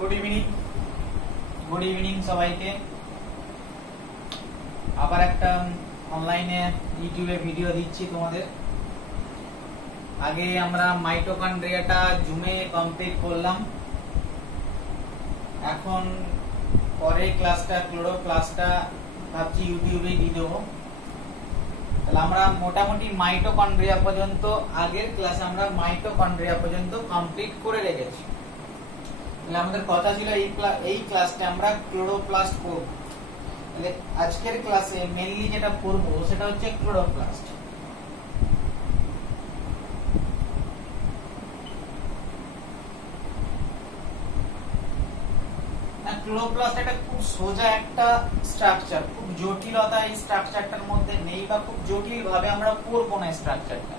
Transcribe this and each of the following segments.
Good evening সবাইকে। আবার একটা অনলাইনে ইউটিউবে ভিডিও দিচ্ছি তোমাদের। আগে আমরা মাইটোকন্ড্রিয়াটা জুমে কমপ্লিট করলাম, এখন পরে ক্লাসটা ক্লোরোপ্লাস্টটা ভাবছি ইউটিউবে দিয়ে দেবো। তাহলে আমরা মোটামুটি মাইটোকন্ড্রিয়া পর্যন্ত আগের ক্লাসে আমরা মাইটোকন্ড্রিয়া পর্যন্ত কমপ্লিট করে রেখেছি। তাহলে আমাদের কথা ছিল এই ক্লাসটা আমরা ক্লোরোপ্লাস্ট করব। তাহলে আজকের ক্লাসে মেইনলি যেটা করব সেটা হচ্ছে ক্লোরোপ্লাস্ট। ক্লোরোপ্লাস্ট এটা খুব সোজা একটা স্ট্রাকচার, খুব জটিলতা এই স্ট্রাকচারটার মধ্যে নেই, বা খুব জটিল ভাবে আমরা করব না স্ট্রাকচারটা।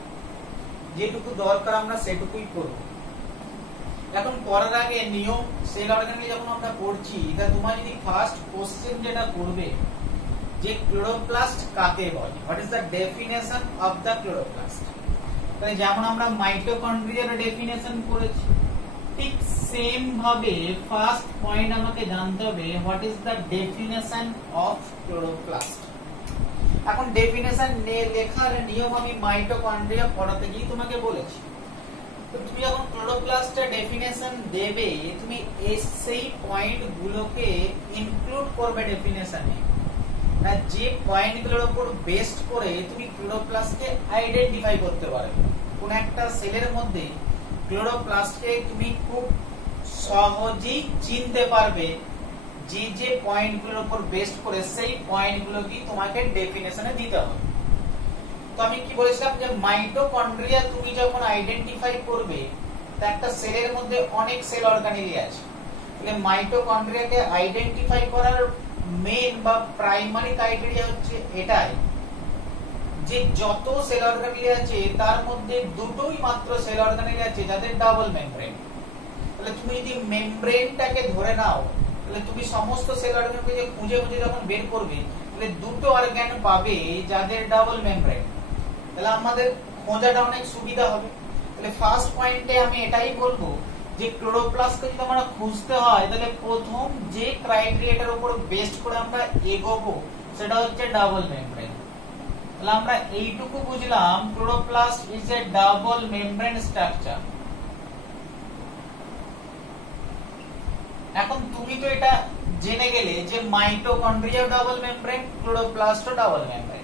যেটুকু দরকার আমরা সেটুকুই করব। এখন করার আগে নিয়ম সেল অর্গানিক যখন আমরা পড়ছি, এটা তোমার যদি ফার্স্ট কোশ্চেন যেটা করবে যে ক্লোরোপ্লাস্ট কাকে বলে, what is the definition of the chloroplast. তাহলে যেমন আমরা মাইটোকন্ড্রিয়ার ডেফিনেশন করেছি, ঠিক সেম ভাবে ফার্স্ট পয়েন্ট আমাকে জানতে হবে what is the definition of chloroplast. এখন ডেফিনেশন লেখার নিয়ম আমি মাইটোকন্ড্রিয়া পড়াতে গিয়ে তোমাকে বলেছি। তো তুমি যখন ক্লোরোপ্লাস্টের ডেফিনেশন দেবে, তুমি সেই পয়েন্ট গুলোকে ইনক্লুড করবে ডেফিনেশনে, না যে পয়েন্টগুলোর উপর বেস্ট করে তুমি ক্লোরোপ্লাস্টকে আইডেন্টিফাই করতে পারবে। কোন একটা সেলের মধ্যে ক্লোরোপ্লাস্টকে তুমি খুব সহজেই চিনতে পারবে যে যে পয়েন্টগুলোর উপর বেস্ট করে সেই পয়েন্টগুলোকে তোমাকে ডেফিনেশনে দিতে হবে। তো আমি কি বলেছিলাম যে মাইটোকন্ড্রিয়া তুমি যখন আইডেন্টিফাই করবে, তা একটা সেলের মধ্যে অনেক সেল অর্গানেলি আছে। তাহলে মাইটোকন্ড্রিয়াকে আইডেন্টিফাই করার মেইন বা প্রাইমারি ক্রাইটেরিয়া হচ্ছে এটাই যে যত সেল অর্গানেলি আছে তার মধ্যে দুটোই মাত্র সেল অর্গানেলি আছে যাদের ডাবল মেমব্রেন। তাহলে তুমি যদি মেমব্রেনটাকে ধরে নাও, তাহলে তুমি সমস্ত সেল অর্গানকে যে খুঁজে যখন বের করবে, তাহলে দুটো অর্গান পাবে যাদের ডাবল মেমব্রেন। তাহলে আমাদের খোঁজাটা অনেক সুবিধা হবে। তাহলে ফার্স্ট পয়েন্টে আমি এটাই বলবো যে ক্লোরোপ্লাস্টকে যদি আমরা খুঁজতে হয়, তাহলে প্রথম যে ক্রাইটেরিয়াটার উপর বেস্ট করে আমরা এগোবো সেটা হচ্ছে ডাবল মেমব্রেন। তাহলে আমরা এইটুকু বুঝলাম, chloroplast is a double membrane structure. এখন তুমি তো এটা জেনে গেলে যে মাইটোকন্ড্রিয়া ডাবল মেমব্রেন, ক্লোরোপ্লাস্টও ডাবল মেমব্রেন।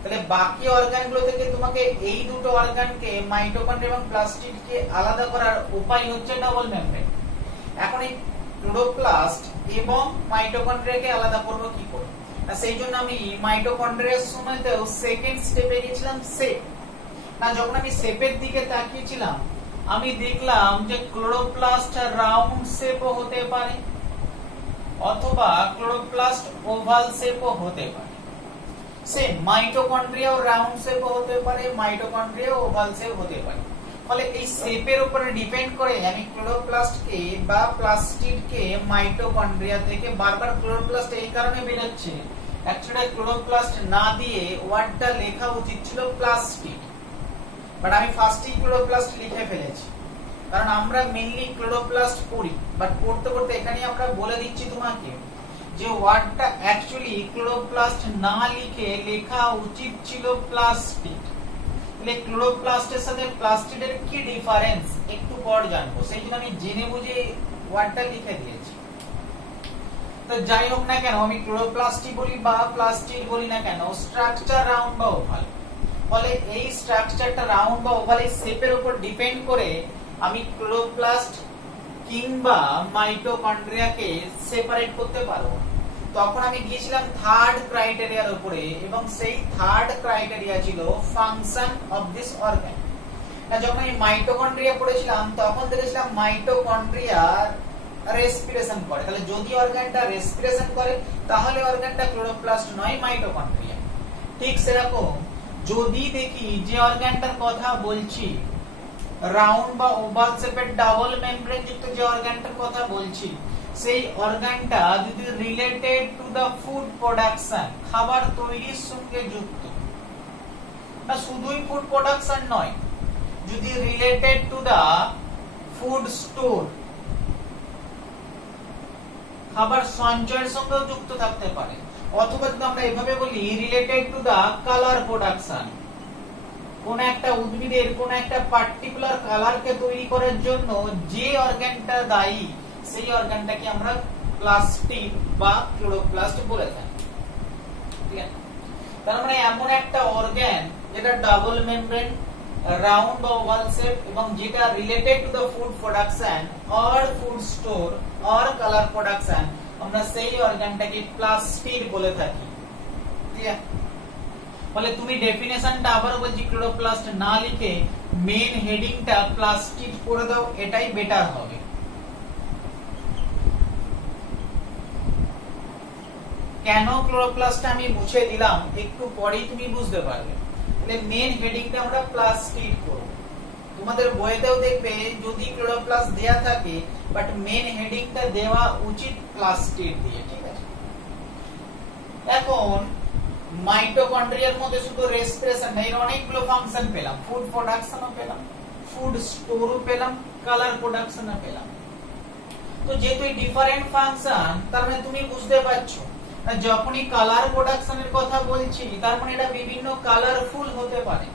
তাহলে বাকি অর্গানগুলো থেকে তোমাকে এই দুটো অর্গানকে মাইটোকন্ড্রিয়া এবং প্লাস্টিডকে আলাদা করার উপায় হচ্ছে ডাবল মেমব্রেন। এখন এই ক্লোরোপ্লাস্ট এবং মাইটোকন্ড্রিয়াকে আলাদা করব কি করে? সেই জন্য আমি মাইটোকন্ড্রিয়ার সময়তেও সেকেন্ড স্টেপে গিয়েছিলাম শেপ। না, যখন আমি শেপের দিকে তাকিয়েছিলাম, আমি দেখলাম যে ক্লোরোপ্লাস্ট রাউন্ড শেপও হতে পারে অথবা ক্লোরোপ্লাস্ট ওভাল শেপও হতে পারে। সেম মাইটোকন্ড্রিয়াও রাউন্ড শেপও হতে পারে, মাইটোকন্ড্রিয়াও ওভাল শেপ হতে পারে। ফলে এই শেপের উপরে ডিপেন্ড করে আমি ক্লোরোপ্লাস্টকে বা প্লাস্টিডকে মাইটোকন্ড্রিয়া থেকে বারবার ক্লোরোপ্লাস্ট এই কারণে বেরোচ্ছে, অ্যাকচুয়ালি ক্লোরোপ্লাস্ট না দিয়ে ওয়ার্ডটা লেখা উচিত ছিল প্লাস্টিড, বাট আমি ফার্স্টেই ক্লোরোপ্লাস্ট লিখে ফেলেছি। কারণ আমরা মেইনলি ক্লোরোপ্লাস্ট পড়ি, বাট পড়তে পড়তে এখানে আমরা বলে দিচ্ছি তোমাকে যে ওয়ার্ডটা অ্যাকচুয়ালি ক্লোরোপ্লাস্ট না লিখে লেখা উচিত ছিল প্লাস্টিড। তাহলে ক্লোরোপ্লাস্টের সাথে প্লাস্টিডের কি ডিফারেন্স একটু পর জানবো, সেই জন্য আমি জেনে বুঝে ওয়ার্ডটা লিখে দিয়েছি। তো যাই হোক না কেন, আমি ক্লোরোপ্লাস্টই বলি বা প্লাস্টিড বলি না কেন, স্ট্রাকচার রাউন্ড বা ওভাল। ফলে এই স্ট্রাকচারটা রাউন্ড বা ওভাল এই শেপের উপর ডিপেন্ড করে আমি ক্লোরোপ্লাস্ট কিংবা মাইটোকন্ড্রিয়াকে সেপারেট করতে পারবো। তখন আমি গিয়েছিলাম থার্ড ক্রাইটেরিয়ার উপরে, এবং সেই থার্ড ক্রাইটেরিয়া ছিল ফাংশন অফ দিস অর্গান। যখন আমি মাইটোকন্ড্রিয়া পড়েছিলাম তখন দেখেছিলাম মাইটোকন্ড্রিয়া রেসপিরেশন করে। তাহলে যদি অর্গানটা রেসপিরেশন করে তাহলে অর্গানটা ক্লোরোপ্লাস্ট নয়, মাইটোকন্ড্রিয়া। ঠিক সেরকম যদি দেখি যে অর্গানটার কথা বলছি রাউন্ড বা ওভাল শেপের ডাবল মেমব্রেন যুক্ত যে অর্গানটার কথা বলছি, সেই অর্গানটা যদি related to the food production, খাবার তৈরির সঙ্গে যুক্ত, না শুধুই ফুড প্রোডাকশন নয়, যদি related to the food store, খাবার সঞ্চয়ের সঙ্গেও যুক্ত থাকতে পারে, অথবা যদি আমরা এভাবে বলি related to the colour production, কোন একটা উদ্ভিদের কোন একটা পার্টিকুলার কালারকে তৈরি করার জন্য যে অর্গানটা দায়ী সেই অর্গানটাকে আমরা প্লাস্টিড বা ক্লোরোপ্লাস্ট বলে থাকি। ঠিক আছে, তার মানে এমন একটা অর্গান যেটা ডাবল মেমব্রেন, রাউন্ড বা ওভাল শেপ এবং যেটা related to the food production or food store or colour production, আমরা সেই অর্গানটাকে প্লাস্টিড বলে থাকি। ঠিক আছে, বলে তুমি ডেফিনেশনটা আবার বলছি ক্লোরোপ্লাস্ট না লিখে মেন হেডিংটা প্লাস্টিড করে দাও, এটাই বেটার হবে। কেন ক্লোরোপ্লাস্ট আমি মুছে দিলাম একটু পরেই তুমি বুঝতে পারবে। তাহলে মেন হেডিংটা আমরা প্লাস্টিড করব। তোমাদের বইতেও দেখবে যদি ক্লোরোপ্লাস্ট দেয়া থাকে বাট মেন হেডিংটা দেওয়া উচিত প্লাস্টিড দিয়ে। ঠিক আছে, এখন মাইটোকন্ড্রিয়ার মধ্যে শুধু রেসপিরেশন না, এর অনেকগুলো ফাংশন পেলাম, ফুড প্রোডাকশনও পেলাম, ফুড স্টোরও পেলাম, কালার প্রোডাকশনও পেলাম। তো যেহেতু এই ডিফারেন্ট ফাংশন, তার মানে তুমি বুঝতে পারছো যখনই কালার প্রোডাকশনের কথা বলছি তার মানে এটা বিভিন্ন কালারফুল হতে পারে,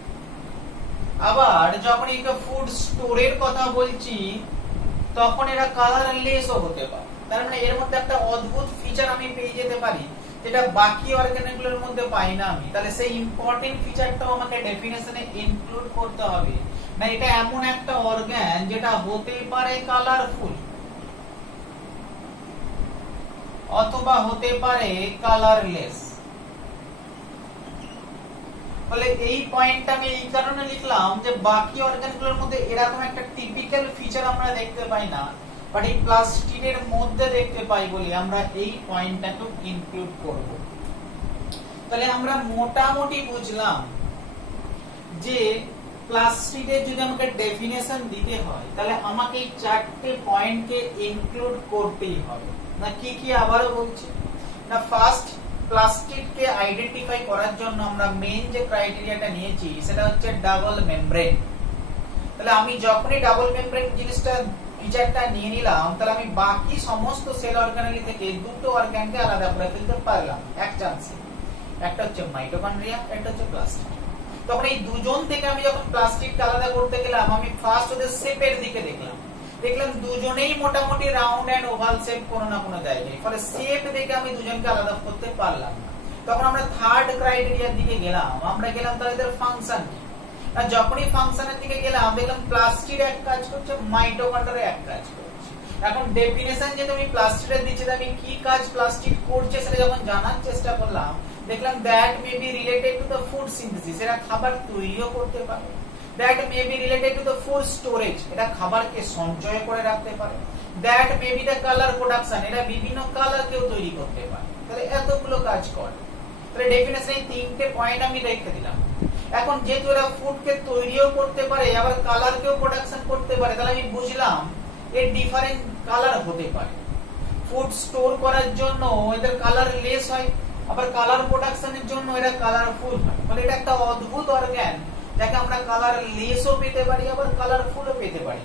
আবার যখন এটা ফুড স্টোরের কথা বলছি তখন এরা কালারলেসও হতে পারে। তার মানে এর মধ্যে একটা অদ্ভুত ফিচার আমি পেয়ে যেতে পারি যেটা বাকি অর্গানগুলোর মধ্যে পাই না আমি। তাহলে সেই ইম্পর্টেন্ট ফিচারটাও আমাকে ডেফিনেশনে ইনক্লুড করতে হবে। না, এটা এমন একটা অর্গান যেটা হতে পারে কালারফুল অথবা হতে পারে কালারলেস। তাহলে এই পয়েন্টটা আমি এই কারণে লিখলাম যে বাকি অর্গানগুলোর মধ্যে এরকম একটা টিপিক্যাল ফিচার আমরা দেখতে পাই না, বাট এই প্লাস্টিডের মধ্যে দেখতে পাই বলে আমরা এই পয়েন্টটাকে ইনক্লুড করব। তাহলে আমরা মোটামুটি বুঝলাম যে প্লাস্টিডের যদি আমাকে ডেফিনেশন দিতে হয় তাহলে আমাকে এই চারটে পয়েন্টকে ইনক্লুড করতেই হবে। না কি কি আবারও বলছি না, ফার্স্ট প্লাস্টিডকে আইডেন্টিফাই করার জন্য আমরা মেইন যে ক্রাইটেরিয়াটা নিয়েছি সেটা হচ্ছে ডাবল মেমব্রেন। তাহলে আমি যখনই ডাবল মেমব্রেন জিনিসটা ফিচারটা নিয়ে নিলাম তাহলে আমি বাকি সমস্ত সেল অর্গানেলি থেকে দুটো অর্গানকে আলাদা করে ফেলতে পারলাম এক চান্সে। একটা হচ্ছে মাইটোকন্ড্রিয়া, একটা হচ্ছে প্লাস্টিড। তখন এই দুজন থেকে আমি যখন প্লাস্টিডকে আলাদা করতে গেলাম আমি ফার্স্ট ওদের শেপের দিকে দেখলাম দুজনেই মোটামুটি রাউন্ড এন্ড ওভাল শেপ কোনো না কোনো জায়গায়, ফলে শেপ দেখে আমি দুজনকে আলাদা করতে পারলাম না। তখন আমরা থার্ড ক্রাইটেরিয়ার দিকে গেলাম, আমরা গেলাম তাহলে এদের ফাংশন কি। আর যখনই ফাংশনের দিকে গেলাম দেখলাম প্লাস্টিড এক কাজ করছে, মাইটোকন্ড্রিয়া এক কাজ করছে। এখন ডেফিনেশন যে তুমি প্লাস্টিডের দিচ্ছে আমি কি কাজ প্লাস্টিড করছে সেটা যখন জানার চেষ্টা করলাম দেখলাম that may be related to the food synthesis, এরা খাবার তৈরিও করতে পারে। That may be related to the food storage, এটা খাবারকে সঞ্চয় করে রাখতে পারে। That may be the colour production, এরা বিভিন্ন কালারকেও তৈরি করতে পারে। তাহলে এতগুলো কাজ করে। তাহলে ডেফিনেশনে এই তিনটে পয়েন্ট আমি রেখে দিলাম। এখন যেহেতু এরা ফুডকে তৈরিও করতে পারে আবার কালারকেও প্রোডাকশন করতে পারে, তাহলে আমি বুঝলাম এর ডিফারেন্ট কালার হতে পারে। ফুড স্টোর করার জন্য এদের কালার লেস হয়, আবার কালার প্রোডাকশনের জন্য এরা কালারফুল হয়। মানে এটা একটা অদ্ভুত অর্গান যাকে আমরা কালার লেসও পেতে পারি আবার কালারফুলও পেতে পারি।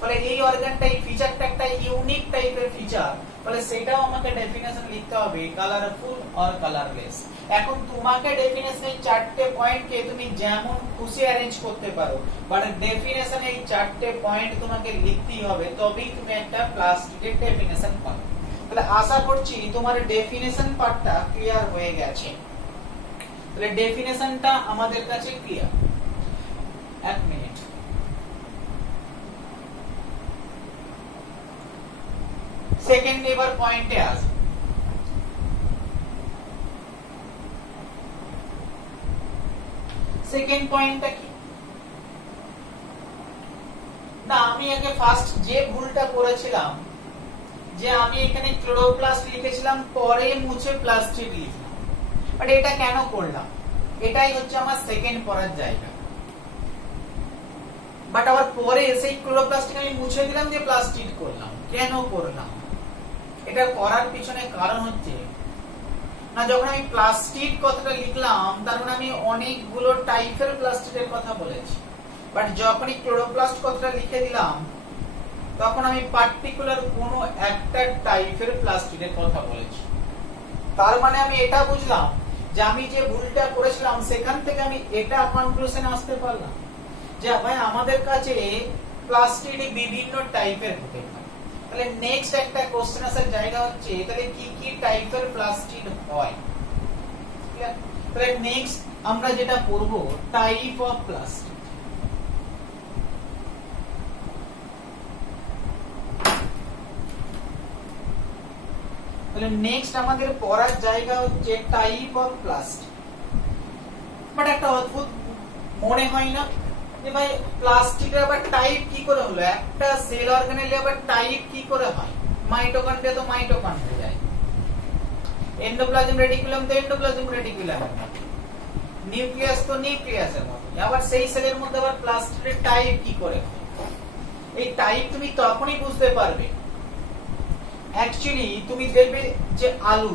ফলে এই অর্গানটা এই ফিচারটা একটা ইউনিক টাইপের ফিচার, ফলে সেটাও আমাকে ডেফিনেশন লিখতে হবে কালারফুল অর কালারলেস। এখন তোমাকে ডেফিনেশন এই চারটে পয়েন্টকে তুমি যেমন খুশি অ্যারেঞ্জ করতে পারো, বাট ডেফিনেশনে এই চারটে পয়েন্ট তোমাকে লিখতেই হবে, তবেই তুমি একটা প্লাস্টিকের ডেফিনেশন পাবে। তাহলে আশা করছি তোমার ডেফিনেশন পার্টটা ক্লিয়ার হয়ে গেছে। তাহলে ডেফিনেশনটা আমাদের কাছে ক্লিয়ার। এক মিনিট, সেকেন্ড এবার পয়েন্টে আসবে। সেকেন্ড পয়েন্টটা কি না, আমি আগে ফার্স্ট যে ভুলটা করেছিলাম যে আমি এখানে ক্লোরোপ্লাস্ট লিখেছিলাম পরে মুছে প্লাস্টিড লিখলাম, বাট এটা কেন করলাম? এটাই হচ্ছে আমার সেকেন্ড পড়ার জায়গা। বাট আবার পরে সেই ক্লোরোপ্লাস্টকে আমি মুছে দিলাম যে প্লাস্টিড করলাম। কেন করলাম? এটা করার পিছনে কারণ হচ্ছে না, যখন আমি প্লাস্টিড কথাটা লিখলাম তার মানে আমি অনেকগুলো টাইপের প্লাস্টিডের কথা বলেছি, বাট যখনই ক্লোরোপ্লাস্ট কথাটা লিখে দিলাম তখন আমি পার্টিকুলার কোনো একটা টাইপের প্লাস্টিকের কথা বলেছি। তার মানে আমি এটা বুঝলাম যে আমি যে ভুলটা করেছিলাম সেখান থেকে আমি এটা কনক্লুশনে আসতে পারলাম যে ভাই আমাদের কাছে প্লাস্টিক বিভিন্ন টাইপের হতে পারে। তাহলে নেক্সট একটা কোশ্চেন আসার জায়গা হচ্ছে তাহলে কি কি টাইপের প্লাস্টিক হয়। তাহলে নেক্সট আমরা যেটা পড়ব টাইপ অফ প্লাস্টিক। তাহলে নেক্সট আমাদের পড়ার জায়গা হচ্ছে টাইপ অফ প্লাস্টিক। বাট একটা অদ্ভুত মনে হয় না যে ভাই প্লাস্টিকের আবার টাইপ কি করে হলো? একটা সেল অর্গানেলে আবার টাইপ কি করে হয়? মাইটোকন্ড্রিয়া তো মাইটোকন্ড্রিয়া যায়, এন্ডোপ্লাজম রেটিকুলাম তো এন্ডোপ্লাজম রেটিকুলাম, নিউক্লিয়াস তো নিউক্লিয়াসের মতো। আবার সেই সেলের মধ্যে আবার প্লাস্টিকের টাইপ কি করে হয়? এই টাইপ তুমি তখনই বুঝতে পারবে অ্যাকচুয়ালি তুমি দেখবে যে আলু,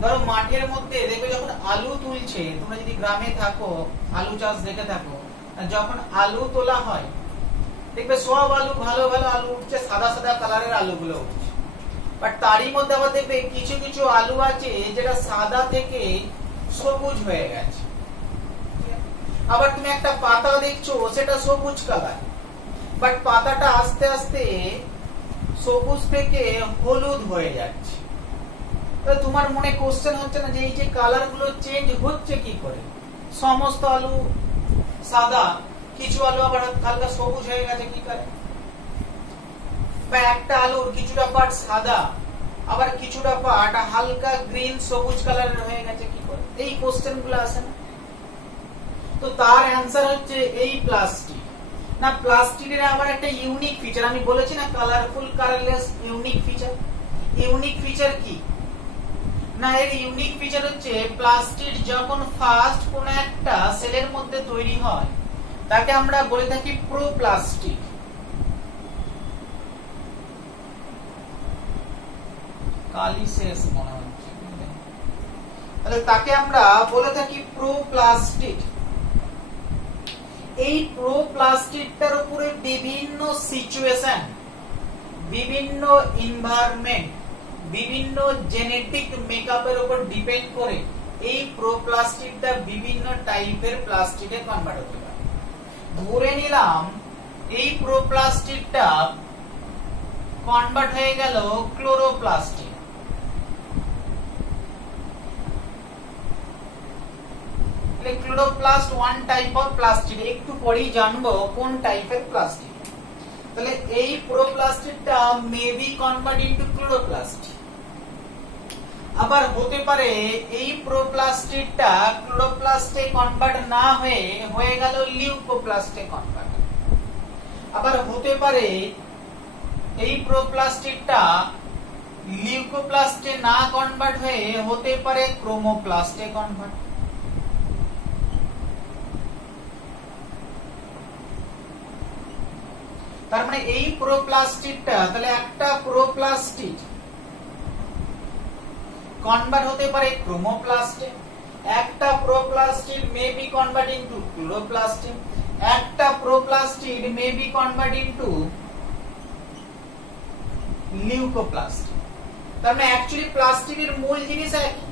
ধরো মাঠের মধ্যে দেখবে যখন আলু তুলছে, তোমরা যদি গ্রামে থাকো আলু চাষ দেখে থাকো, যখন আলু তোলা হয় দেখবে সব আলু ভালো ভালো আলু উঠছে, সাদা সাদা কালারের আলুগুলো উঠছে। বাট তারই মধ্যে আবার দেখবে কিছু কিছু আলু আছে যেটা সাদা থেকে সবুজ হয়ে গেছে। আবার তুমি একটা পাতা দেখছো সেটা সবুজ কালার, বাট পাতাটা আস্তে আস্তে সবুজ থেকে হলুদ হয়ে যাচ্ছে। তোমার মনে কোশ্চেন হচ্ছে না যে এই যে কালার গুলো চেঞ্জ হচ্ছে কি করে? সমস্ত আলু সাদা, কিছু আলু আবার হালকা সবুজ হয়ে গেছে কি করে? বা একটা আলুর কিছুটা পার্ট সাদা, আবার কিছুটা পার্ট হালকা গ্রিন সবুজ কালারের হয়ে গেছে কি করে? এই কোশ্চেন গুলো আসে না? তো তার অ্যান্সার হচ্ছে এই প্লাস্টিক। না, প্লাস্টিকের আবার একটা ইউনিক ফিচার, আমি বলেছি না colourful colourless unique feature. Unique feature কি না, এর ইউনিক ফিচার হচ্ছে প্লাস্টিক যখন ফার্স্ট কোন একটা সেলের মধ্যে তৈরি হয় তাকে আমরা বলে থাকি প্রোপ্লাস্টিক। কালি শেষ মনে হচ্ছে, তাহলে তাকে আমরা বলে থাকি প্রোপ্লাস্টিক। এই প্রোপ্লাস্টিকটার উপরে বিভিন্ন সিচুয়েশন, বিভিন্ন এনভায়রনমেন্ট, বিভিন্ন জেনেটিক মেকআপের উপর ডিপেন্ড করে এই প্রোপ্লাস্টিকটা বিভিন্ন টাইপের প্লাস্টিকে কনভার্ট হতে পারে। ধরে নিলাম এই প্রোপ্লাস্টিকটা কনভার্ট হয়ে গেল ক্লোরোপ্লাস্টিক। Chloroplast one type of plastid, একটু পরেই জানবো কোন টাইপের প্লাস্টিক। তাহলে এই প্রোপ্লাস্টিকটা may be convert into chloroplast. আবার হতে পারে এই প্রোপ্লাস্টিকটা ক্লোরোপ্লাস্টে কনভার্ট না হয়ে গেল লিউকোপ্লাস্টে কনভার্ট। আবার হতে পারে এই প্রোপ্লাস্টিকটা লিউকোপ্লাস্টে না কনভার্ট হতে পারে ক্রোমোপ্লাস্টে কনভার্ট। তার মানে এই প্রোপ্লাস্টিকটা, তাহলে একটা প্রোপ্লাস্টিক কনভার্ট হতে পারে ক্রোমোপ্লাস্টে, একটা proplastid may be convert into ক্লোরোপ্লাস্টে, একটা proplastid may be convert into leucoplast. তার মানে অ্যাকচুয়ালি প্লাস্টিকের মূল জিনিস একই,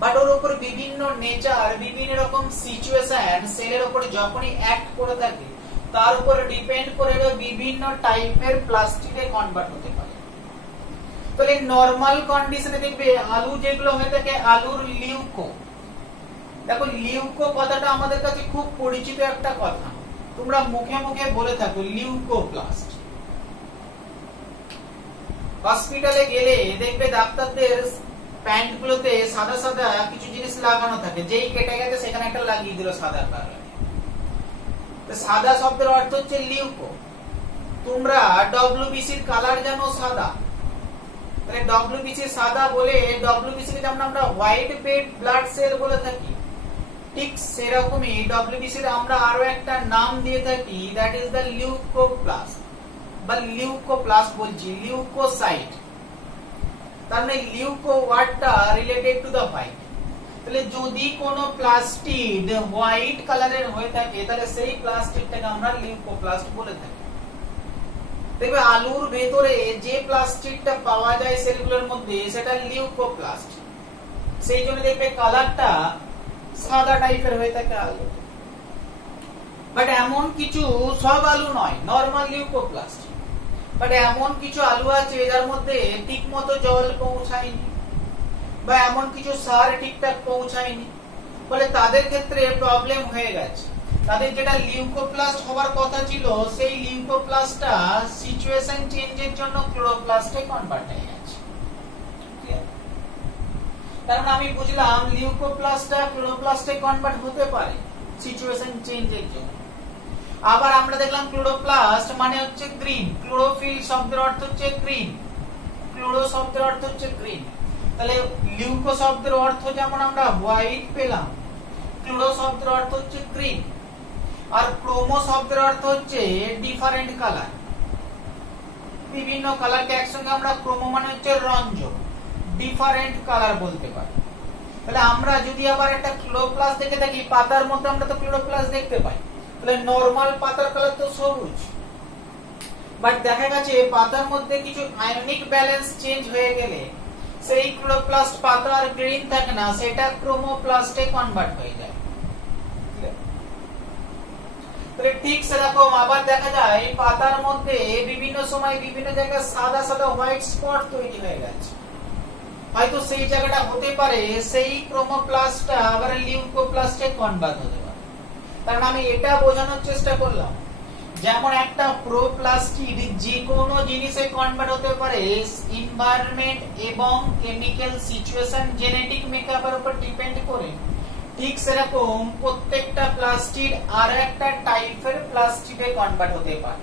বাট ওর উপর বিভিন্ন নেচার, বিভিন্ন রকম সিচুয়েশন সেলের উপর যখনই অ্যাক্ট করে থাকে তার উপর ডিপেন্ড করে বিভিন্ন টাইপের প্লাস্টিকে কনভার্ট হতে পারে। তাহলে নরমাল কন্ডিশনে দেখবে আলু যেগুলো হয়ে থাকে আলুর লিউকো। দেখো লিউকো কথাটা আমাদের কাছে খুব পরিচিত একটা কথা, তোমরা মুখে মুখে বলে থাকো লিউকোপ্লাস্ট। হসপিটালে গেলে দেখবে ডাক্তারদের প্যান্ট গুলোতে সাদা সাদা কিছু জিনিস লাগানো থাকে, যেই কেটে গেছে সেখানে একটা লাগিয়ে দিল সাদা কালার। সাদা শব্দের অর্থ হচ্ছে লিউকো। তোমরা ডব্লিউবিসির কালার জানো সাদা, তাহলে ডব্লিউবিসি সাদা বলে ডব্লিউবিসি কে যেমন আমরা হোয়াইট বেড ব্লাড সেল বলে থাকি, ঠিক সেরকমই ডব্লিউবিসির আমরা আরো একটা নাম দিয়ে থাকি, দ্যাট ইজ দ্য লিউকোপ্লাস্ট বা লিউকোপ্লাস্ট বলছি, লিউকোসাইট। তার মানে লিউকো ওয়ার্ডটা রিলেটেড টু দ্য হোয়াইট। তাহলে যদি কোনো প্লাস্টিড হোয়াইট কালারের হয়ে থাকে তাহলে সেই প্লাস্টিকটাকে আমরা লিউকোপ্লাস্ট বলে থাকি। দেখবে আলুর ভেতরে যে প্লাস্টিকটা পাওয়া যায় সেলগুলোর মধ্যে সেটা লিউকোপ্লাস্ট, সেই জন্য দেখবে কালারটা সাদা টাইপের হয়ে থাকে আলু। বাট এমন কিছু, সব আলু নয়, নরমাল লিউকোপ্লাস্ট, বাট এমন কিছু আলু আছে যার মধ্যে ঠিক মতো জল পৌঁছায়নি বা এমন কিছু সার ঠিকঠাক পৌঁছায়নি, বলে তাদের ক্ষেত্রে প্রবলেম হয়ে গেছে। তাদের যেটা লিউকোপ্লাস্ট হওয়ার কথা ছিল সেই লিউকোপ্লাস্টটা সিচুয়েশন চেঞ্জের জন্য ক্লোরোপ্লাস্টে কনভার্ট হয়ে গেছে। কারণ আমি বুঝলাম লিউকোপ্লাস্টটা ক্লোরোপ্লাস্টে কনভার্ট হতে পারে সিচুয়েশন চেঞ্জের জন্য। আবার আমরা দেখলাম ক্লোরোপ্লাস্ট মানে হচ্ছে গ্রিন, ক্লোরোফিল শব্দের অর্থ হচ্ছে গ্রিন, ক্লোরো শব্দের অর্থ হচ্ছে গ্রিন। তাহলে লিউকো শব্দের অর্থ যেমন আমরা হোয়াইট পেলাম, ক্লোরো শব্দের অর্থ হচ্ছে গ্রিন, আর ক্রোমো শব্দের অর্থ হচ্ছে ডিফারেন্ট কালার, বিভিন্ন কালারকে একসঙ্গে আমরা ক্রোমো মানে হচ্ছে রঞ্জন, ডিফারেন্ট কালার বলতে পারি। তাহলে আমরা যদি আবার একটা ক্লোরোপ্লাস্ট দেখে থাকি, পাতার মধ্যে আমরা তো ক্লোরোপ্লাস্ট দেখতে পাই, তাহলে নরমাল পাতার কালার তো সবুজ, বাট দেখা গেছে পাতার মধ্যে কিছু আয়নিক ব্যালেন্স চেঞ্জ হয়ে গেলে সেই ক্লোরোপ্লাস্ট পাতা আর গ্রিন থাকে না, সেটা ক্রোমোপ্লাস্টে কনভার্ট হয়ে যায়। তাহলে ঠিক সেরকম আবার দেখা যায় পাতার মধ্যে বিভিন্ন সময় বিভিন্ন জায়গায় সাদা সাদা হোয়াইট স্পট তৈরি হয়ে গেছে, হয়তো সেই জায়গাটা হতে পারে সেই ক্রোমোপ্লাস্টটা আবার লিউকোপ্লাস্টে কনভার্ট হতে পারে। কারণ আমি এটা বোঝানোর চেষ্টা করলাম যেমন একটা প্রোপ্লাস্টিড যে কোনো জিনিসে কনভার্ট হতে পারে এনভায়রনমেন্ট এবং কেমিক্যাল সিচুয়েশন জেনেটিক মেকআপের উপর ডিপেন্ড করে, ঠিক সেরকম প্রত্যেকটা প্লাস্টিড আর একটা টাইপের প্লাস্টিডে কনভার্ট হতে পারে।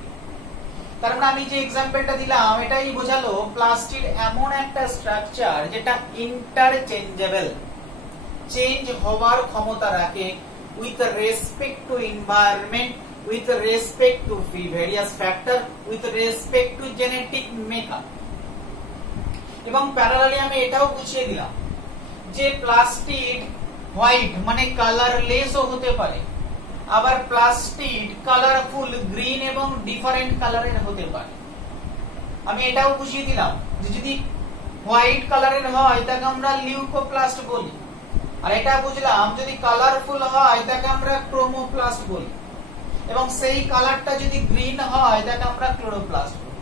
কারণ আমি যে এক্সাম্পলটা দিলাম এটাই বোঝালো প্লাস্টিড এমন একটা স্ট্রাকচার যেটা ইন্টারচেঞ্জেবল, চেঞ্জ হওয়ার ক্ষমতা রাখে with respect to environment, with respect to various factor, with respect to genetic makeup। এবং প্যারালালি আমি এটাও বুঝিয়ে দিলাম যে প্লাস্টিড হোয়াইট মানে কালারলেসও হতে পারে, আবার প্লাস্টিড কালারফুল গ্রিন এবং ডিফারেন্ট কালারের হতে পারে। আমি এটাও বুঝিয়ে দিলাম যে যদি হোয়াইট কালারের হয় তাকে আমরা লিউকোপ্লাস্ট বলি, আর এটা বুঝলাম যদি কালারফুল হয় তাকে আমরা ক্রোমোপ্লাস্ট বলি, এবং সেই কালারটা যদি গ্রিন হয় তাকে আমরা ক্লোরোপ্লাস্ট বলি।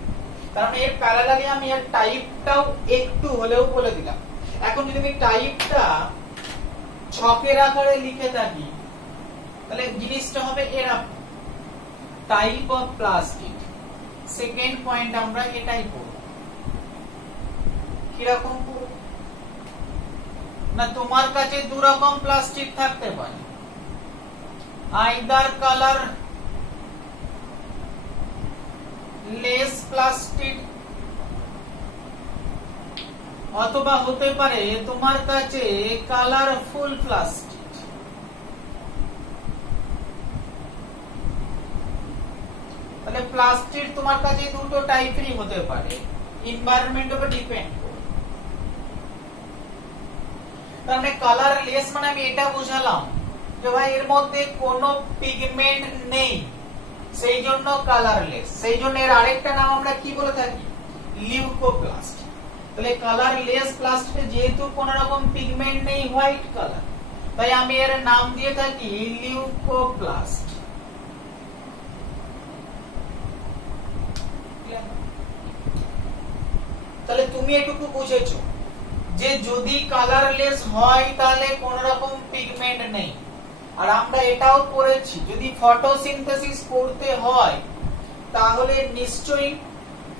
কারণ এর প্যারালালি আমি এর টাইপটাও একটু হলেও বলে দিলাম। এখন যদি আমি টাইপটা ছকের আকারে লিখে থাকি তাহলে জিনিসটা হবে এরকম, type of plastic. Second point আমরা এটাই পড়ব। কিরকম পড়ব না, তোমার কাছে দু রকম প্লাস্টিক থাকতে পারে, আইদার কালার লেস প্লাস্টিক অথবা হতে পারে তোমার কাছে কালারফুল প্লাস্টিক। তাহলে প্লাস্টিক তোমার কাছে দুটো টাইপেরই হতে পারে, এনভায়রনমেন্ট উপর ডিপেন্ড করে। তার মানে কালারলেস মানে আমি এটা বুঝালাম যে ভাই এর মধ্যে কোনো পিগমেন্ট নেই, সেই জন্য কালারলেস। সেই জন্য এর আরেকটা নাম আমরা কি বলে থাকি, লিউকোপ্লাস্ট। তাহলে কালারলেস প্লাস্টিকে যেহেতু কোন রকম পিগমেন্ট নেই, হোয়াইট কালার, তাই আমি এর নাম দিয়ে থাকি লিউকোপ্লাস্ট। তাহলে তুমি এটুকু বুঝেছো যে যদি কালারলেস হয় তাহলে কোন রকম পিগমেন্ট নেই। আর আমরা এটাও পড়েছি যদি ফটোসিনথেসিস করতে হয় তাহলে নিশ্চয়ই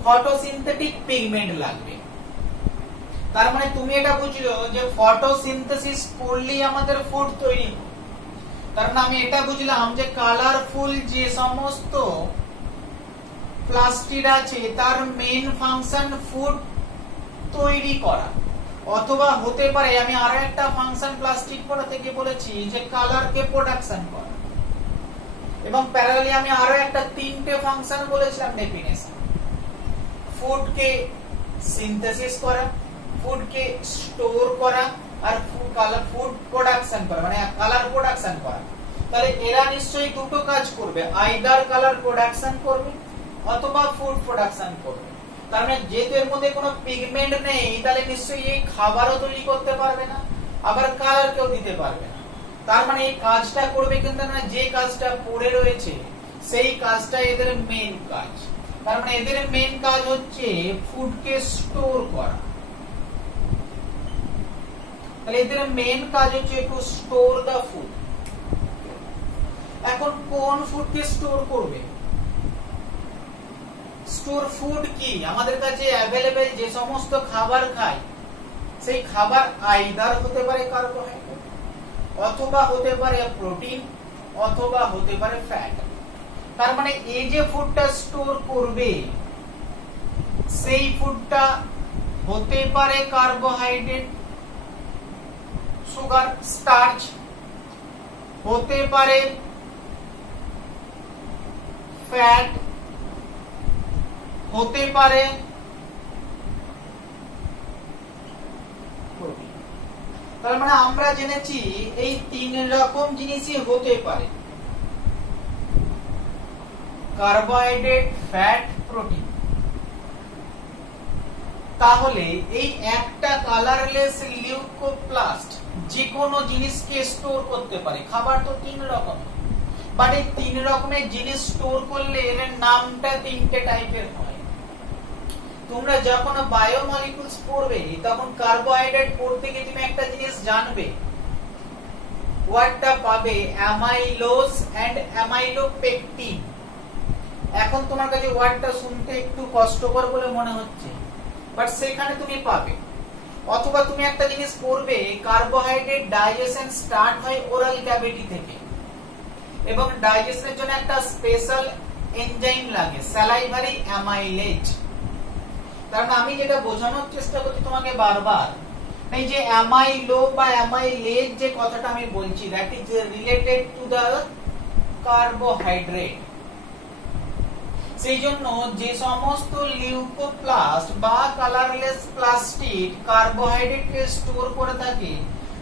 ফটোসিনথেটিক পিগমেন্ট লাগবে। তার মানে তুমি এটা বুঝলো যে ফটোসিনথেসিস করলেই আমাদের ফুড তৈরি হবে। তার মানে আমি এটা বুঝলাম যে কালারফুল যে সমস্ত প্লাস্টিড আছে তার মেইন ফাংশন ফুড তৈরি করা, অথবা হতে পারে আমি আরো একটা ফাংশন প্লাস্টিক পড়া থেকে বলেছি যে কালারকে প্রোডাকশন করা, এবং প্যারালালি আমি আরো একটা তিনটে ফাংশন বলেছিলাম ডেফিনেশন, ফুডকে সিনথেসিস করা, ফুডকে স্টোর করা, আর ফুড প্রোডাকশন করা মানে কালার প্রোডাকশন করা। তাহলে এরা নিশ্চয়ই দুটো কাজ করবে, আইদার কালার প্রোডাকশন করবে অথবা ফুড প্রোডাকশন করবে। তার মানে যেহেতু এর মধ্যে কোনো পিগমেন্ট নেই, তাহলে নিশ্চয়ই এই খাবারও তৈরি করতে পারবে না, আবার কালার কেউ দিতে পারবে না। তার মানে এই কাজটা করবে কিন্তু না, যে কাজটা পড়ে রয়েছে সেই কাজটা এদের মেইন কাজ। তার মানে এদের মেইন কাজ হচ্ছে ফুডকে স্টোর করা। তাহলে এদের মেইন কাজ হচ্ছে টু স্টোর দা ফুড। এখন কোন ফুডকে স্টোর করবে? স্টোর ফুড কি? আমাদের কাছে অ্যাভেলেবেল যে সমস্ত খাবার খাই, সেই খাবার আইদার হতে পারে কার্বোহাইড্রেট, অথবা হতে পারে প্রোটিন, অথবা হতে পারে ফ্যাট। তার মানে এই যে ফুডটা স্টোর করবে সেই ফুডটা হতে পারে কার্বোহাইড্রেট, সুগার, স্টার্চ, হতে পারে ফ্যাট, হতে পারে প্রোটিন। তার মানে আমরা জেনেছি এই তিন রকম জিনিসই হতে পারে, কার্বোহাইড্রেট, ফ্যাট, প্রোটিন। তাহলে এই একটা কালারলেস লিউকোপ্লাস্ট যে কোনো জিনিসকে স্টোর করতে পারে। খাবার তো তিন রকম, বাট এই তিন রকমের জিনিস স্টোর করলে এর নামটা তিনটে টাইপের হয়। তোমরা যখন বায়োমলিকুলস পড়বে তখন কার্বোহাইড্রেট পড়তে গিয়ে তুমি একটা জিনিস জানবে, ওয়ার্ডটা পাবে অ্যামাইলোজ এন্ড অ্যামাইলোপেকটিন। এখন তোমার কাছে ওয়ার্ডটা শুনতে একটু কষ্টকর বলে মনে হচ্ছে, বাট সেখানে তুমি পাবে। অথবা তুমি একটা জিনিস পড়বে, কার্বোহাইড্রেট ডাইজেশন স্টার্ট হয় ওরাল ক্যাভিটি থেকে, এবং ডাইজেশনের জন্য একটা স্পেশাল এনজাইম লাগে, স্যালাইভারি অ্যামাইলেজ। তার মানে আমি যেটা বোঝানোর চেষ্টা করছি তোমাকে বারবার, এই যে অ্যামাইলো বা অ্যামাইলেজ যে কথাটা আমি বলছি, that is related to the carbohydrate. সেই জন্য যে সমস্ত লিউকোপ্লাস্ট বা কালারলেস প্লাস্টিড কার্বোহাইড্রেটকে স্টোর করে থাকে,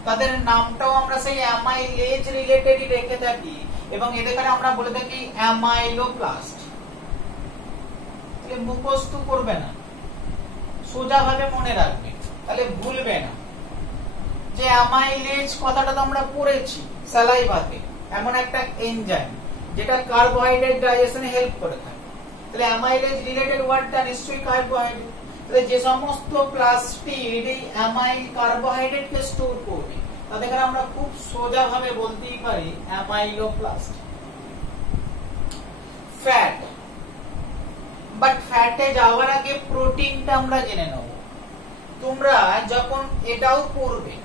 তাদের নামটাও আমরা সেই অ্যামাইলেজ রিলেটেডই রেখে থাকি, এবং এদেরকে আমরা বলে থাকি অ্যামাইলোপ্লাস্ট। মুখস্থ করবে না, সোজা ভাবে মনে রাখবে, তাহলে ভুলবে না যে অ্যামাইলেজ কথাটা তো আমরা পড়েছি স্যালাইভাতে, এমন একটা এনজাইম যেটা কার্বোহাইড্রেট ডাইজেশনে হেল্প করে থাকে। তাহলে অ্যামাইলেজ রিলেটেড ওয়ার্ডটা নিশ্চয়ই কার্বোহাইড্রেট। তাহলে যে সমস্ত প্লাস্টিড এই অ্যামাইল কার্বোহাইড্রেটকে স্টোর করবে তাদেরকে আমরা খুব সোজা ভাবে বলতেই পারি অ্যামাইলোপ্লাস্ট। ফ্যাট, বাট ফ্যাটে যাওয়ার আগে প্রোটিনটা আমরা জেনে নেব। তোমরা যখন এটাও পড়বে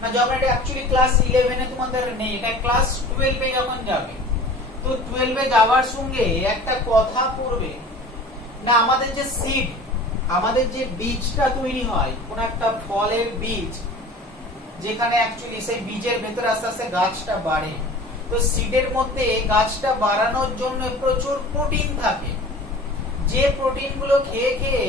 না, যখন এটা অ্যাকচুয়ালি ক্লাস 11 এ তোমাদের নেই, এটা ক্লাস 12 এ যখন যাবে, তো 12 এ যাওয়ার সঙ্গে একটা কথা পড়বে না, আমাদের যে সিড, আমাদের যে বীজটা তৈরি হয়, কোন একটা ফলের বীজ, যেখানে অ্যাকচুয়ালি সেই বীজের ভেতরে আস্তে আস্তে গাছটা বাড়ে, তো সিডের মধ্যে গাছটা বাড়ানোর জন্য প্রচুর প্রোটিন থাকে, যে প্রোটিনগুলো খেয়ে খেয়ে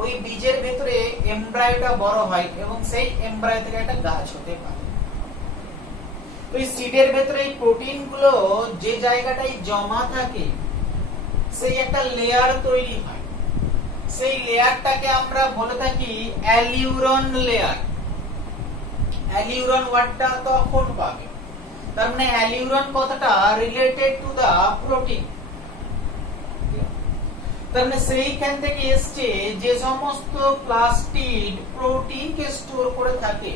ওই বীজের ভেতরে এমব্রায়োটা বড় হয় এবং সেই এমব্রায়ো থেকে একটা গাছ হতে পারে। ওই সিডের ভেতরে এই প্রোটিনগুলো যে জায়গাটায় জমা থাকে, সেই একটা লেয়ার তৈরি হয়, সেই লেয়ারটাকে আমরা বলে থাকি অ্যালিউরন লেয়ার। অ্যালিউরন ওয়ার্ডটা তখন পাবে, তার মানে অ্যালিউরন কথাটা রিলেটেড টু দা প্রোটিন। তার মানে সেইখান থেকে এসছে যে সমস্ত প্লাস্টিড প্রোটিনকে স্টোর করে থাকে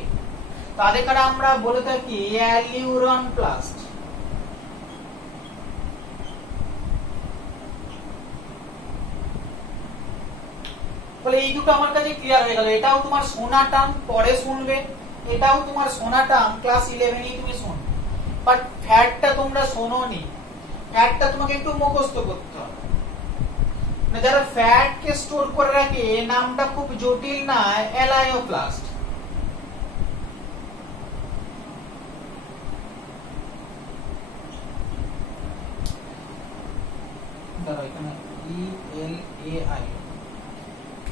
তাদেরকে আমরা বলে থাকি অ্যালিউরন প্লাস্ট। বলে এই দুটো আমার কাছে ক্লিয়ার হয়ে গেল। এটাও তোমার শোনা টার্ম, পরে শুনবে, এটাও তোমার শোনা টার্ম, ক্লাস 11 তুমি শুনবে, বাট ফ্যাটটা তোমরা শোনোনি, ফ্যাটটা তোমাকে একটু মুখস্থ করতে হবে। যারা ফ্যাট কে স্টোর করে রাখে, নামটা খুব জটিল না, এলায়োপ্লাস্ট।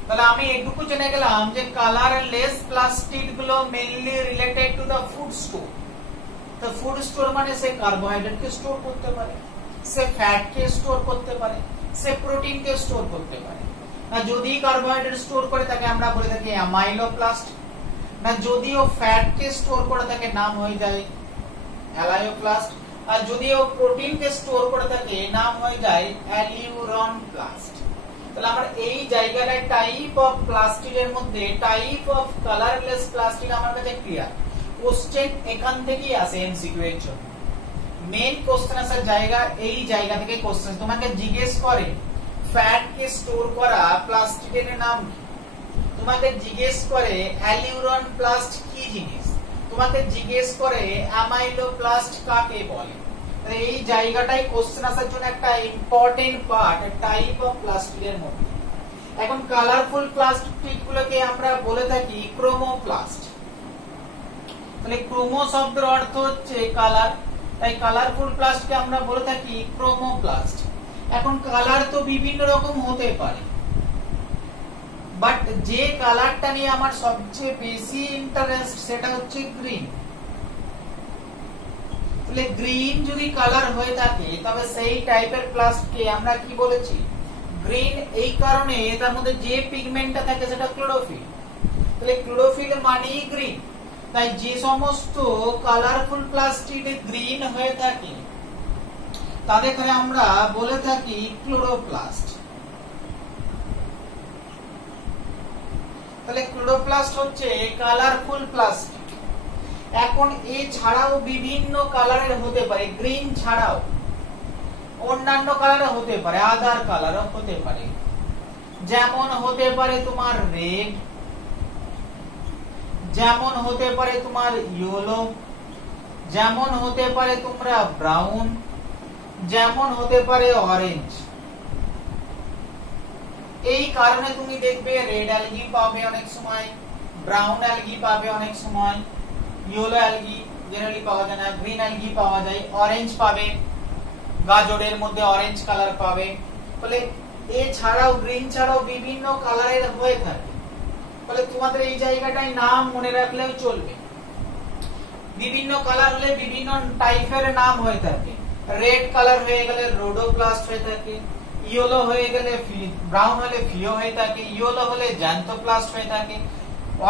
তাহলে আমি এটুকু জেনে গেলাম যে কালারলেস প্লাস্টিড গুলো mainly related to the food store. তো ফুড স্টোর মানে সে কার্বোহাইড্রেট কে স্টোর করতে পারে, সে ফ্যাট কে স্টোর করতে পারে, সে প্রোটিনকে স্টোর করতে পারে। না যদি কার্বোহাইড্রেট স্টোর করে তাকে আমরা বলে থাকি অ্যামাইলোপ্লাস্ট, না যদিও ফ্যাটকে স্টোর করে তাকে নাম হয়ে যায় অ্যালায়োপ্লাস্ট, আর যদিও প্রোটিনকে স্টোর করে থাকে নাম হয়ে যায় অ্যালিউরনপ্লাস্ট। তাহলে আমরা এই জায়গাটায় টাইপ অফ প্লাস্টিডের মধ্যে টাইপ অফ কালারলেস প্লাস্টিড আমার কাছে ক্লিয়ার। কোশ্চেন এখান থেকেই আসে এমসিকিউ এর জন্য। মেইন কোশ্চেন আসার জায়গা এই জায়গা থেকে কোশ্চেন তোমাকে জিজ্ঞেস করে ফ্যাটকে স্টোর করা প্লাস্টিডের নাম কি, তোমাকে জিজ্ঞেস করে অ্যালিউরনপ্লাস্ট কি জিনিস, তোমাকে জিজ্ঞেস করে অ্যামাইলোপ্লাস্ট কাকে বলে। এই জায়গাটাই কোশ্চেন আসার জন্য একটা ইম্পর্টেন্ট পার্ট টাইপ অফ প্লাস্টিডের মধ্যে। এখন কালারফুল প্লাস্টিড গুলোকে আমরা বলে থাকি ক্রোমোপ্লাস্ট। তাহলে ক্রোমো শব্দের অর্থ হচ্ছে কালার, তাই কালারফুল প্লাস্টকে আমরা বলে থাকি ক্রোমোপ্লাস্ট। এখন কালার তো বিভিন্ন রকম হতে পারে, বাট যে কালারটা নিয়ে আমার সবচেয়ে বেশি ইন্টারেস্ট সেটা হচ্ছে গ্রিন। তাহলে গ্রিন যদি কালার হয়ে থাকে তবে সেই টাইপের প্লাস্টকে আমরা কি বলেছি গ্রিন, এই কারণে তার মধ্যে যে পিগমেন্টটা থাকে সেটা ক্লোরোফিল। তাহলে ক্লোরোফিল মানেই গ্রিন, তাই যে সমস্ত কালারফুল প্লাস্টিড গ্রিন হয়ে থাকে তাদেরকে আমরা বলে থাকি ক্লোরোপ্লাস্ট। তাহলে ক্লোরোপ্লাস্ট হচ্ছে কালারফুল প্লাস্টিড। এখন এছাড়াও বিভিন্ন কালারের হতে পারে, গ্রিন ছাড়াও অন্যান্য কালারও হতে পারে, আদার কালারও হতে পারে। যেমন হতে পারে তোমার রেড, যেমন হতে পারে তোমার ইয়েলো, যেমন হতে পারে তোমরা ব্রাউন, যেমন হতে পারে অরেঞ্জ। এই কারণে তুমি দেখবে রেড অ্যালগি পাবে অনেক সময়, ব্রাউন অ্যালগি পাবে অনেক সময়, ইয়েলো অ্যালগি জেনারেলি পাওয়া যায় না, গ্রিন অ্যালগি পাওয়া যায়, অরেঞ্জ পাবে, গাজরের মধ্যে অরেঞ্জ কালার পাবে। ফলে এছাড়াও গ্রিন ছাড়াও বিভিন্ন কালারের হয়ে থাকে। ফলে তোমাদের এই জায়গাটায় নাম মনে রাখলেও চলবে। বিভিন্ন কালার হলে বিভিন্ন টাইপের নাম হয়ে থাকে। রেড কালার হয়ে গেলে রোডোপ্লাস্ট হয়ে থাকে, ইয়েলো হয়ে গেলে ব্রাউন হলে ফিও হয়ে থাকে, ইয়েলো হলে জ্যান্থোপ্লাস্ট হয়ে থাকে,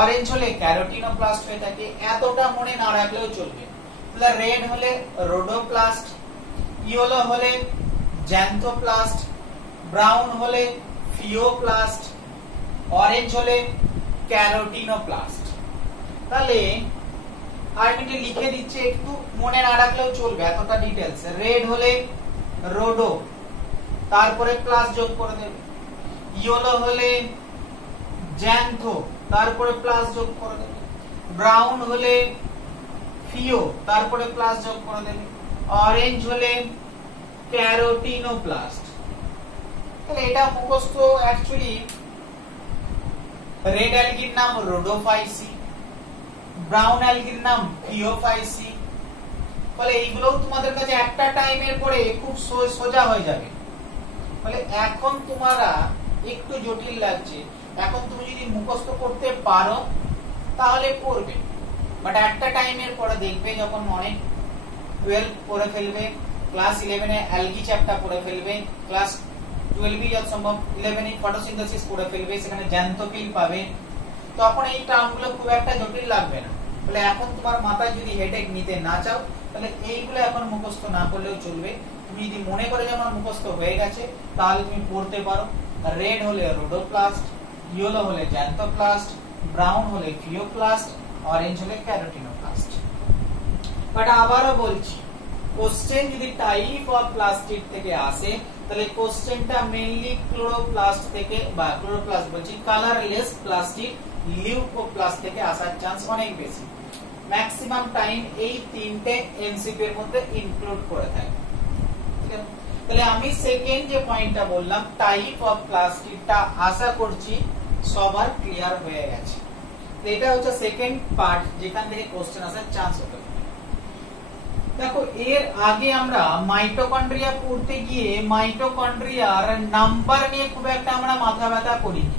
অরেঞ্জ হলে ক্যারোটিনোপ্লাস্ট হয়ে থাকে। এতটা মনে না রাখলেও চলবে। তাহলে রেড হলে রোডোপ্লাস্ট, ইয়েলো হলে জ্যান্থোপ্লাস্ট, ব্রাউন হলে ফিওপ্লাস্ট, অরেঞ্জ হলে ক্যারোটিনোপ্লাস্ট। তাহলে আমি লিখে দিচ্ছি, একটু মনে না রাখলেও চলবে এতটা ডিটেইলস। রেড হলে রোডো, তারপরে প্লাস যোগ করে দেবে। ইয়েলো হলে জ্যান্থো, তারপরে প্লাস যোগ করে দেবে। ব্রাউন হলে ফিও, তারপরে প্লাস যোগ করে দেবে। অরেঞ্জ হলে ক্যারোটিনোপ্লাস্ট। তাহলে এটা মুখস্থ। অ্যাকচুয়ালি রেড অ্যালগির নাম রোডোফাইসি, ব্রাউন অ্যালগির নাম ফিওফাইসি। ফলে এইগুলো তোমাদের কাছে একটা টাইমের পরে খুব সোজা হয়ে যাবে। ফলে এখন তোমরা একটু জটিল লাগছে, এখন তুমি যদি মুখস্থ করতে পারো তাহলে করবে, বাট একটা টাইমের পরে দেখবে যখন অনেক 12 পড়ে ফেলবে, ক্লাস 11 এ অ্যালগি চ্যাপ্টার পড়ে ফেলবে, ক্লাস 12 যত সম্ভব 11 এ ফটোসিনথেসিস পড়ে ফেলবে, সেখানে জ্যান্থোফিল পাবে, তখন এই টার্মগুলো খুব একটা জটিল লাগবে না। বলে এখন তোমার মাথায় যদি হেডেক নিতে না চাও তাহলে এইগুলো এখন মুখস্থ না করলেও চলবে। তুমি যদি মনে করে যে আমার মুখস্থ হয়ে গেছে তাহলে তুমি পড়তে পারো। রেড হলে রোডোপ্লাস্ট, ইয়েলো হলে জ্যান্থোপ্লাস্ট, ব্রাউন হলে ফিওপ্লাস্ট, অরেঞ্জ হলে ক্যারোটিনোপ্লাস্ট। বাট আবারও বলছি, কোশ্চেন যদি টাইপ অফ প্লাস্টিড থেকে আসে তাহলে কোশ্চেনটা মেইনলি ক্লোরোপ্লাস্ট থেকে, বা ক্লোরোপ্লাস্ট বলছি কালারলেস প্লাস্টিড লিউকোপ্লাস্ট থেকে আসার চান্স অনেক বেশি। ম্যাক্সিমাম টাইম এই তিনটে এমসিকিউ এর মধ্যে ইনক্লুড করে থাকে। তাহলে আমি সেকেন্ড যে পয়েন্টটা বললাম টাইপ অফ প্লাস্টিডটা আশা করছি সবার ক্লিয়ার হয়ে গেছে। এটা হচ্ছে সেকেন্ড পার্ট যেখান থেকে কোশ্চেন আসার চান্স হতে পারে। দেখো এর আগে আমরা মাইটোকন্ড্রিয়া পড়তে গিয়ে মাইটোকন্ড্রিয়ার নাম্বার নিয়ে খুব একটা আমরা মাথা ব্যথা করিনি,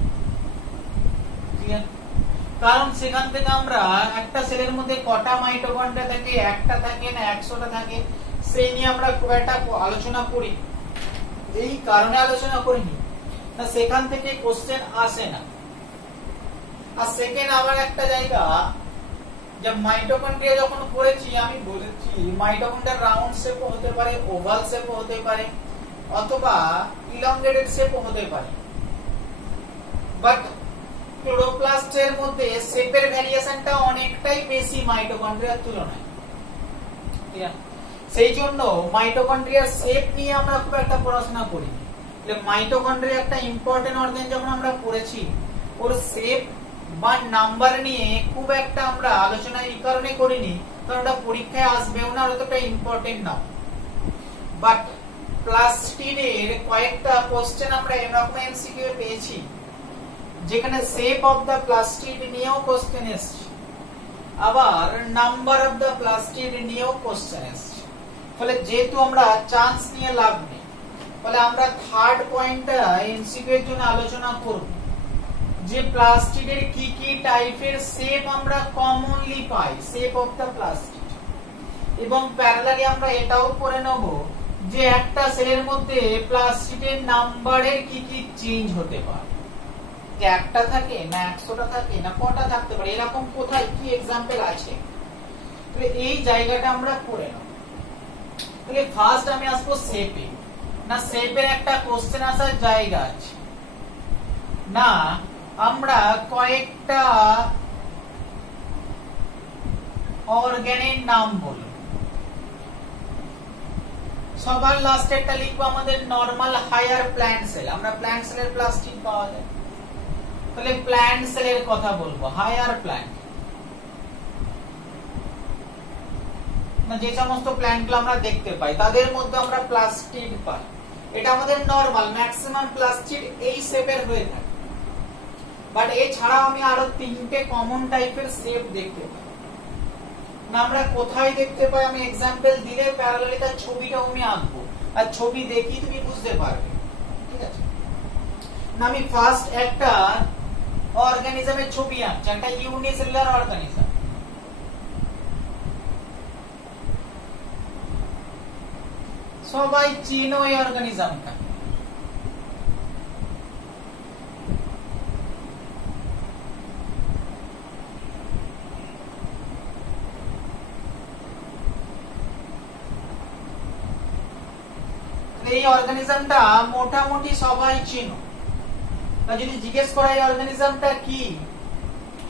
কারণ সেখান থেকে আমরা একটা সেলের মধ্যে কটা মাইটোকন্ড্রিয়া থাকে, একটা থাকে না 100টা থাকে, সেই নিয়ে আমরা খুব একটা আলোচনা করি। এই কারণে আলোচনা করিনি না, সেখান থেকে কোশ্চেন আসে না। আর সেকেন্ড আবার একটা জায়গা, যে মাইটোকন্ড্রিয়া যখন পড়েছি আমি বলেছি মাইটোকন্ড্রিয়া রাউন্ড শেপও হতে পারে, ওভাল শেপও হতে পারে, অথবা ইলংগেটেড শেপও হতে পারে। বাট ক্লোরোপ্লাস্টের মধ্যে শেপের ভ্যারিয়েশনটা অনেকটাই বেশি মাইটোকন্ড্রিয়ার তুলনায়। ঠিক আছে, সেই জন্য মাইটোকন্ড্রিয়ার শেপ নিয়ে আমরা খুব একটা পড়াশোনা করি। মাইটোকন্ড্রিয়া একটা ইম্পর্টেন্ট অর্গান যখন আমরা পড়েছি, ওর শেপ বা নাম্বার নিয়ে খুব একটা আমরা আলোচনা এই কারণে করিনি কারণ ওটা পরীক্ষায় আসবেও না, অতটা ইম্পর্টেন্ট না। বাট প্লাস্টিডের কয়েকটা কোশ্চেন আমরা এরকম এমসিকিউ পেয়েছি যেখানে শেপ অফ দা প্লাস্টিড নিয়েও কোশ্চেন এসছে, আবার নাম্বার অফ দা প্লাস্টিড নিয়েও কোশ্চেন এসছে। ফলে যেহেতু আমরা চান্স নিয়ে লাভ নেই, ফলে আমরা থার্ড পয়েন্টটা এমসিকিউ এর জন্য আলোচনা করব, যে প্লাস্টিডের কি কি টাইপের শেপ আমরা কমনলি পাই, শেপ অফ দা প্লাস্টিড। এবং প্যারালালি আমরা এটাও পড়ে নেব যে একটা সেলের মধ্যে প্লাস্টিডের নাম্বারের কি কি চেঞ্জ হতে পারে, যে একটা থাকে না 100টা থাকে না কটা থাকতে পারে, এরকম কোথায় কি এক্সাম্পল আছে। তাহলে এই জায়গাটা আমরা পড়ে নেব। তাহলে ফার্স্ট আমি আসবো শেপে। না শেপের একটা কোশ্চেন আসার জায়গা আছে না, আমরা কয়েকটা অর্গানের নাম বলবো। সবার লাস্টেরটা লিখবো আমাদের নরমাল হায়ার প্ল্যান্ট সেল। আমরা প্ল্যান্ট সেলের প্লাস্টিড পাওয়া যায়, তাহলে প্ল্যান্ট সেলের কথা বলবো। হায়ার প্ল্যান্ট না, যে সমস্ত প্ল্যান্টগুলো আমরা দেখতে পাই তাদের মধ্যে আমরা প্লাস্টিড পাই। এটা আমাদের নরমাল, ম্যাক্সিমাম প্লাস্টিড এই শেপের হয়ে থাকে। বাট এছাড়া আমি আরো তিনটে কমন টাইপের শেপ দেখতে পাই। না আমরা কোথায় দেখতে পাই, আমি এক্সাম্পল দিলে প্যারালালি তার ছবিটাও আমি আঁকবো, আর ছবি দেখি তুমি বুঝতে পারবে। ঠিক আছে, না আমি ফার্স্ট একটা অর্গানিজমের ছবি আঁকছি, একটা ইউনিসেলুলার অর্গানিজম। সবাই চিনো এই অর্গানিজমটা। এই অর্গানিজমটা মোটামুটি সবাই চিনো। যদি জিজ্ঞেস করা এই অর্গানিজমটা কি,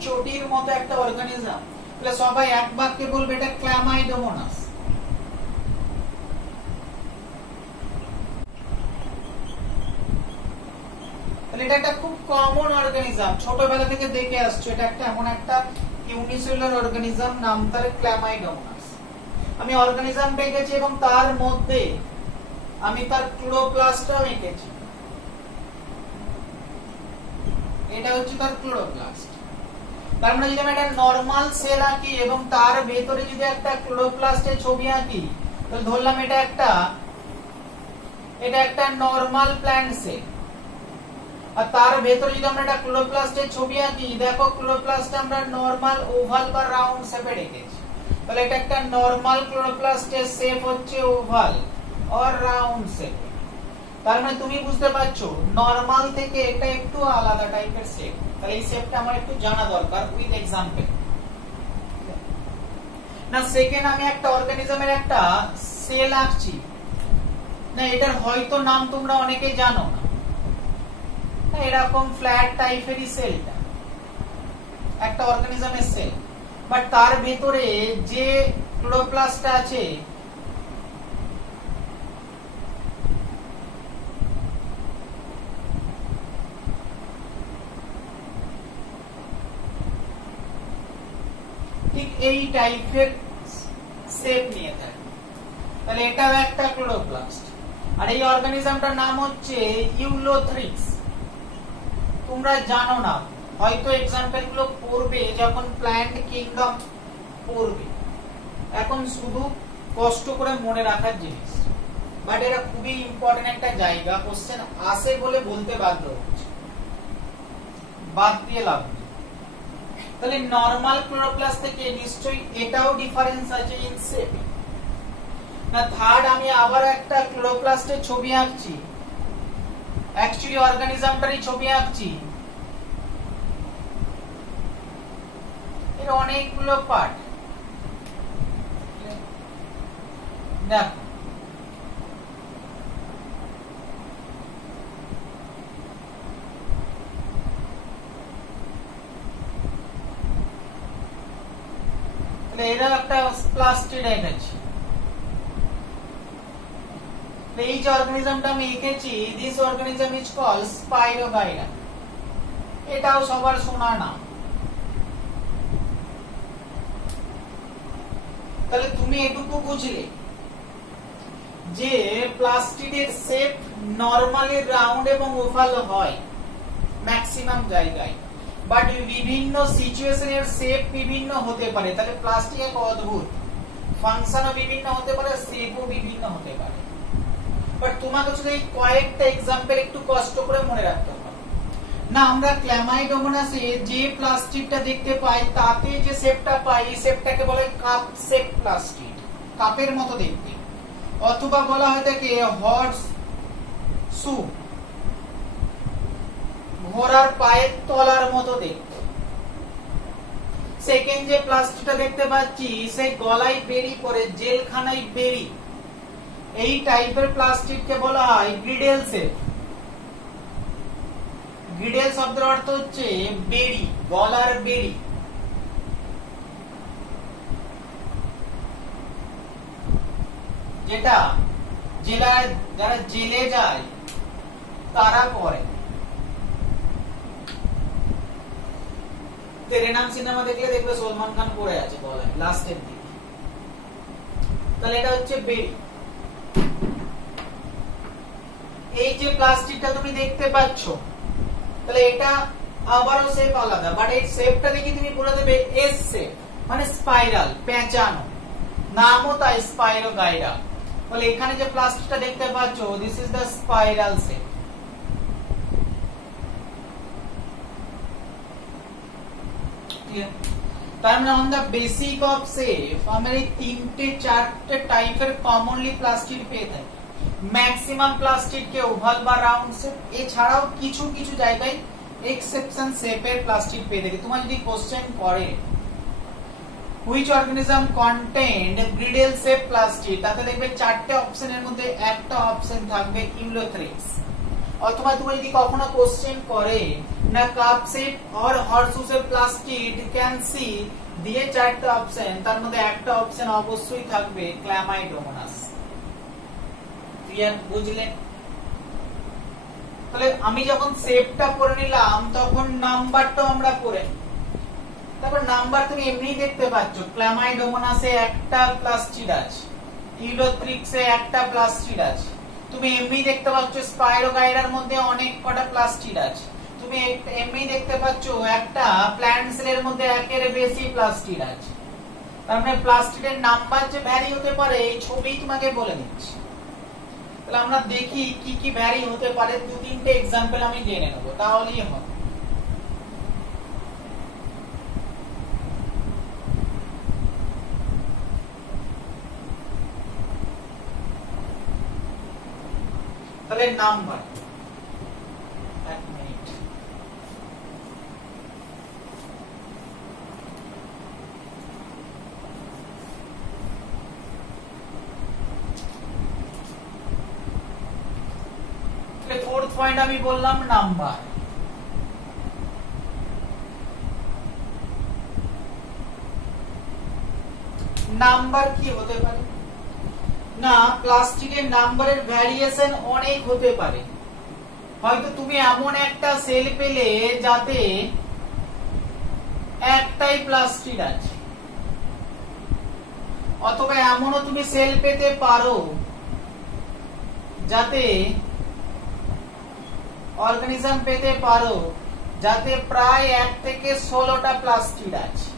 চটির মতো একটা অর্গানিজম, তাহলে সবাই এক বাক্যে বলবে এটা ক্ল্যামাইডোমোনাস। তাহলে এটা একটা খুব কমন অর্গানিজম, ছোটবেলা থেকে দেখে আসছো। এটা একটা এমন একটা ইউনিসেলুলার অর্গানিজম, নাম তার ক্ল্যামাইডোমোনাস। আমি অর্গানিজমটা এঁকেছি এবং তার মধ্যে আমি তার ক্লোরোপ্লাস্টটাও এঁকেছি। এটা হচ্ছে তার ক্লোরোপ্লাস্ট। তার মানে যদি আমি একটা নরমাল সেল আঁকি এবং তার ভেতরে যদি একটা ক্লোরোপ্লাস্টের ছবি আঁকি, তাহলে ধরলাম এটা একটা নরমাল প্ল্যান্ট সেল। আর তার ভেতরে যদি আমরা একটা ক্লোরোপ্লাস্টের ছবি আঁকি, দেখো ক্লোরোপ্লাস্ট আমরা নরমাল ওভাল বা রাউন্ড শেপে রেখেছি। তাহলে এটা একটা নরমাল ক্লোরোপ্লাস্টের শেপ হচ্ছে ওভাল or round shape। তার মানে তুমি বুঝতে পারছো নরমাল থেকে এটা একটু আলাদা টাইপের শেপ। তাহলে এই শেপটা আমার একটু জানা দরকার উইথ এক্সাম্পল। না সেকেন্ড আমি একটা অর্গানিজমের একটা সেল আঁকছি, না এটার হয়তো নাম তোমরা অনেকে জানো না, এরকম ফ্ল্যাট টাইপেরই সেলটা একটা অর্গানিজমের সেল। বাট তার ভেতরে যে ক্লোরোপ্লাস্টটা আছে ঠিক এই টাইপের শেপ নিয়ে থাকে। তাহলে এটাও একটা ক্লোরোপ্লাস্ট। আর এই অর্গানিজমটার নাম হচ্ছে ইউলোথ্রিক্স। তোমরা জানো না, হয়তো এক্সাম্পল গুলো পড়বে যখন প্ল্যান্ট কিংডম পড়বে। এখন শুধু কষ্ট করে মনে রাখার জিনিস, বাট এটা খুবই ইম্পর্টেন্ট একটা জায়গা। কোশ্চেন আসে বলে বলতে বাধ্য হচ্ছে, বাদ দিয়ে লাভ নেই। তাহলে নরমাল ক্লোরোপ্লাস্ট থেকে নিশ্চয়ই এটাও ডিফারেন্স আছে ইন শেপ। না থার্ড আমি আবার একটা ক্লোরোপ্লাস্টের ছবি আঁকছি, অ্যাকচুয়ালি অর্গানিজমটারই ছবি আঁকছি। এর অনেকগুলো পার্ট। দেখ এরা একটা প্লাস্টিড এঁকেছি। এই যে অর্গানিজমটা আমি এঁকেছি, this organism is called spirogyra. এটাও সবার শোনা না। তাহলে তুমি এটুকু বুঝলে যে প্লাস্টিডের শেপ নরমালি রাউন্ড এবং ওভাল হয় ম্যাক্সিমাম জায়গায়, বাট বিভিন্ন সিচুয়েশনের শেপ বিভিন্ন হতে পারে। তাহলে প্লাস্টিক এক অদ্ভুত, ফাংশনও বিভিন্ন হতে পারে, শেপও বিভিন্ন হতে পারে। বাট তোমাকে শুধু এই কয়েকটা এক্সাম্পল একটু কষ্ট করে মনে রাখতে হবে। না, আমরা ক্ল্যামাইডোমোনাসে যে প্লাস্টিকটা দেখতে পাই তাতে যে শেপটা পাই, এই শেপটাকে বলে কাপ শেপ প্লাস্টিক, কাপের মতো দেখতে। অথবা বলা হয় থাকে হর্স শু, ঘোড়ার পায়ের তলার মতো দেখতে। সেকেন্ড যে প্লাস্টিকটা দেখতে পাচ্ছি সে গলায় বেরি পরে, জেলখানায় বেরি, এই টাইপের প্লাস্টিককে বলা হয় গ্রিডেল শেপ। গ্রিডেল শব্দের অর্থ হচ্ছে বেরি, গলার বেরি। যেটা যারা জেলে যায় তারা পরে। তেরে নাম সিনেমা দেখলে দেখবে সলমান খান পরে আছে গলায় লাস্টের দিকে। তাহলে এটা হচ্ছে বেরি। এই যে প্লাস্টিকটা তুমি দেখতে পাচ্ছ, তাহলে এটা আবারও শেপ আলাদা, বাট এই শেপটা দেখি তুমি বলে দেবে এস শেপ, মানে স্পাইরাল, পেঁচানো। নামও তাই স্পাইরোগাইরা। বলে এখানে যে প্লাস্টিকটা দেখতে পাচ্ছ, this is the spiral shape. তার মানে on the basic of shape আমরা এই তিনটে চারটে টাইপের কমনলি প্লাস্টিক পেয়ে থাকি। ম্যাক্সিমাম প্লাস্টিককে ওভাল বা রাউন্ড শেপ, এছাড়াও কিছু কিছু জায়গায় এক্সেপশন শেপের প্লাস্টিক পেয়ে থাকি। তোমার যদি কোশ্চেন করে which organism contained girdle shape plastid, তাতে দেখবে চারটে অপশনের মধ্যে একটা অপশন থাকবে ইউলোথ্রিক্স। অথবা তুমি যদি কখনো কোশ্চেন করে না cup shape or horseshoe shape plastid can see, দিয়ে চারটা অপশন, তার মধ্যে একটা অপশন অবশ্যই থাকবে ক্ল্যামাইডোমোনাস। ক্লিয়ার? বুঝলেন? তাহলে আমি যখন শেপটা পড়ে নিলাম তখন নাম্বারটাও আমরা পড়ে, তারপর নাম্বার তুমি এমনি দেখতে পাচ্ছ, ক্ল্যামাইডোমোনাসে একটা প্লাস্টিড আছে, ইউলোথ্রিক্সে একটা প্লাস্টিড আছে। তুমি এমনি দেখতে পাচ্ছ স্পাইরোগাইরার মধ্যে অনেক কটা প্লাস্টিড আছে। তুমি এমনি দেখতে পাচ্ছ একটা প্ল্যান্ট সেলের মধ্যে একের বেশি প্লাস্টিড আছে। তার মানে প্লাস্টিডের নাম্বার যে ভ্যারি হতে পারে এই ছবি তোমাকে বলে দিচ্ছি। তাহলে আমরা দেখি কি কি ভ্যারি হতে পারে, দু তিনটে এক্সাম্পল আমি জেনে নেব, তাহলেই হবে। তাহলে নাম্বার, এক মিনিট, ফোর্থ পয়েন্ট আমি বললাম নাম্বার। নাম্বার কি হতে পারে না, প্লাস্টিকের নাম্বারের ভ্যারিয়েশন অনেক হতে পারে। হয়তো তুমি এমন একটা সেল পেলে যাতে একটাই প্লাস্টিড আছে, অথবা এমনও তুমি সেল পেতে পারো যাতে অর্গানিজম পেতে পারো যাতে প্রায় 1 থেকে 16টা প্লাস্টিড আছে।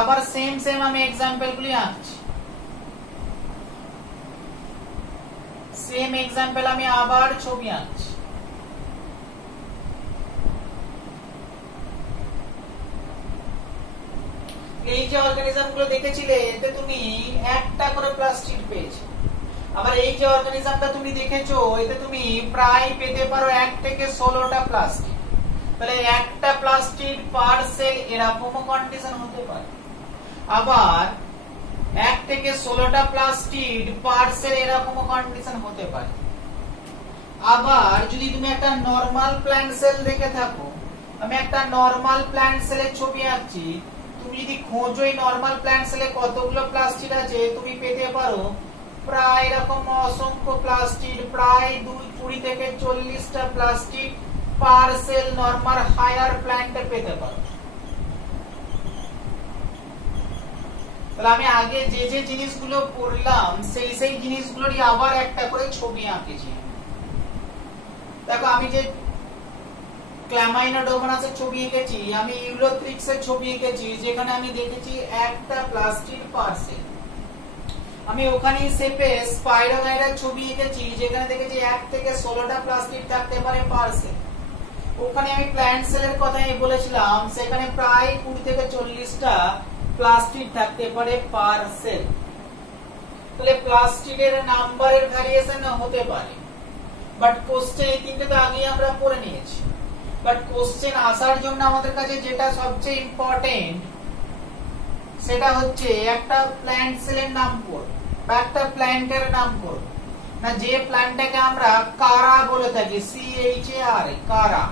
আবার সেম আমি এক্সাম্পল গুলি আঁকছি। সেম এক্সাম্পল আমি আবার ছবি আঁকছি। এই যে অর্গানিজম গুলো দেখেছিলে এতে তুমি একটা করে প্লাস্টিড পেয়েছো, আবার এই যে অর্গানিজমটা তুমি দেখেছো এতে তুমি প্রায় পেতে পারো 1 থেকে 16টা প্লাস্টিড। তাহলে একটা প্লাস্টিড পার সেল এরকমও কন্ডিশন হতে পারে। আবার 1 থেকে 16টা প্লাস্টিড পার সেল এরকমও কন্ডিশন হতে পারে। আবার যদি তুমি একটা নরমাল প্ল্যান্ট সেল দেখে থাকো, আমি একটা নরমাল প্ল্যান্ট সেলের ছবি আঁকছি, তুমি যদি খোঁজো এই নরমাল প্ল্যান্ট সেলে কতগুলো প্লাস্টিড আছে, তুমি পেতে পারো প্রায় এরকম অসংখ্য প্লাস্টিড, প্রায় 20 থেকে 40টা প্লাস্টিড পার সেল নরমাল হায়ার প্ল্যান্টে পেতে পারো। তাহলে আমি আগে যে যে জিনিসগুলো পড়লাম সেই জিনিসগুলোরই আবার একটা করে ছবি আঁকেছি। দেখো আমি যে ক্লামাইনোডোমোনাসের ছবি এঁকেছি, আমি ইউলোথ্রিক্সের ছবি এঁকেছি, যেখানে আমি দেখেছি একটা প্লাস্টিড পার সেল। আমি ওখানে শেপে স্পাইরোগাইরার ছবি এঁকেছি, যেখানে দেখেছি 1 থেকে 16টা প্লাস্টিড থাকতে পারে পার সেল। ওখানে আমি প্ল্যান্ট সেলের কথা বলেছিলাম, সেখানে প্রায় 20 থেকে 40টা প্লাস্টিড থাকতে পারে পার সেল। তাহলে প্লাস্টিডের নাম্বারের ভ্যারিয়েশন হতে পারে, বাট কোশ্চেন এই তিনটে তো আগেই আমরা পড়ে নিয়েছি। বাট কোশ্চেন আসার জন্য আমাদের কাছে যেটা সবচেয়ে ইম্পর্টেন্ট সেটা হচ্ছে একটা প্ল্যান্ট সেলের নাম পড়ো বা একটা প্ল্যান্টের নাম পড়ো। না যে প্ল্যান্টটাকে আমরা কারা বলে থাকি, CHARA, কারা।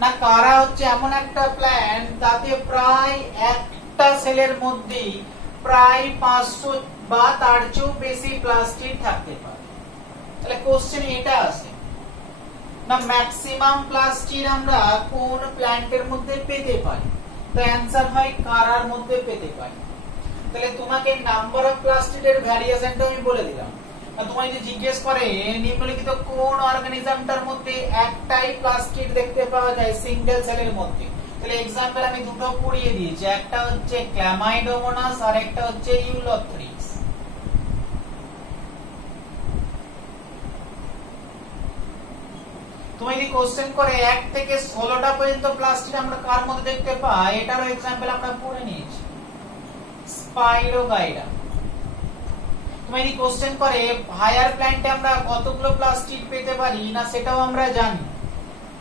না কারা হচ্ছে এমন একটা প্ল্যান্ট তাতে প্রায় একটা সেলের মধ্যে প্রায় 500 বা তার চেয়েও বেশি প্লাস্টিড থাকতে পারে। তাহলে কোশ্চেন এটা আসে না ম্যাক্সিমাম প্লাস্টিড আমরা কোন প্ল্যান্টের মধ্যে পেতে পারি, তো অ্যানসার হয় কারার মধ্যে পেতে পারি। তাহলে তোমাকে নাম্বার অফ প্লাস্টিডের ভ্যারিয়েশনটা আমি বলে দিলাম। তোমায় যদি জিজ্ঞেস করে নিম্নলিখিত কোন অর্গানিজমটার মধ্যে একটাই প্লাস্টিড দেখতে পাওয়া যায় সিঙ্গেল সেলের মধ্যে, তাহলে एग्जांपल আমি দুটো পড়িয়ে দিয়েছি, একটা হচ্ছে ক্লামাইডোমোনাস আর একটা হচ্ছে ইউলোথ্রিক্স। তুমি যদি কোশ্চেন করে 1 থেকে 16টা পর্যন্ত প্লাস্টিড আমরা কার মধ্যে দেখতে পাই, এটারও एग्जांपल আমরা পড়ে নিয়েছি, স্পাইরোগাইরা। তুমি যদি কোশ্চেন করে হায়ার প্ল্যান্টে আমরা কতগুলো প্লাস্টিড পেতে পারি, না সেটাও আমরা জানি,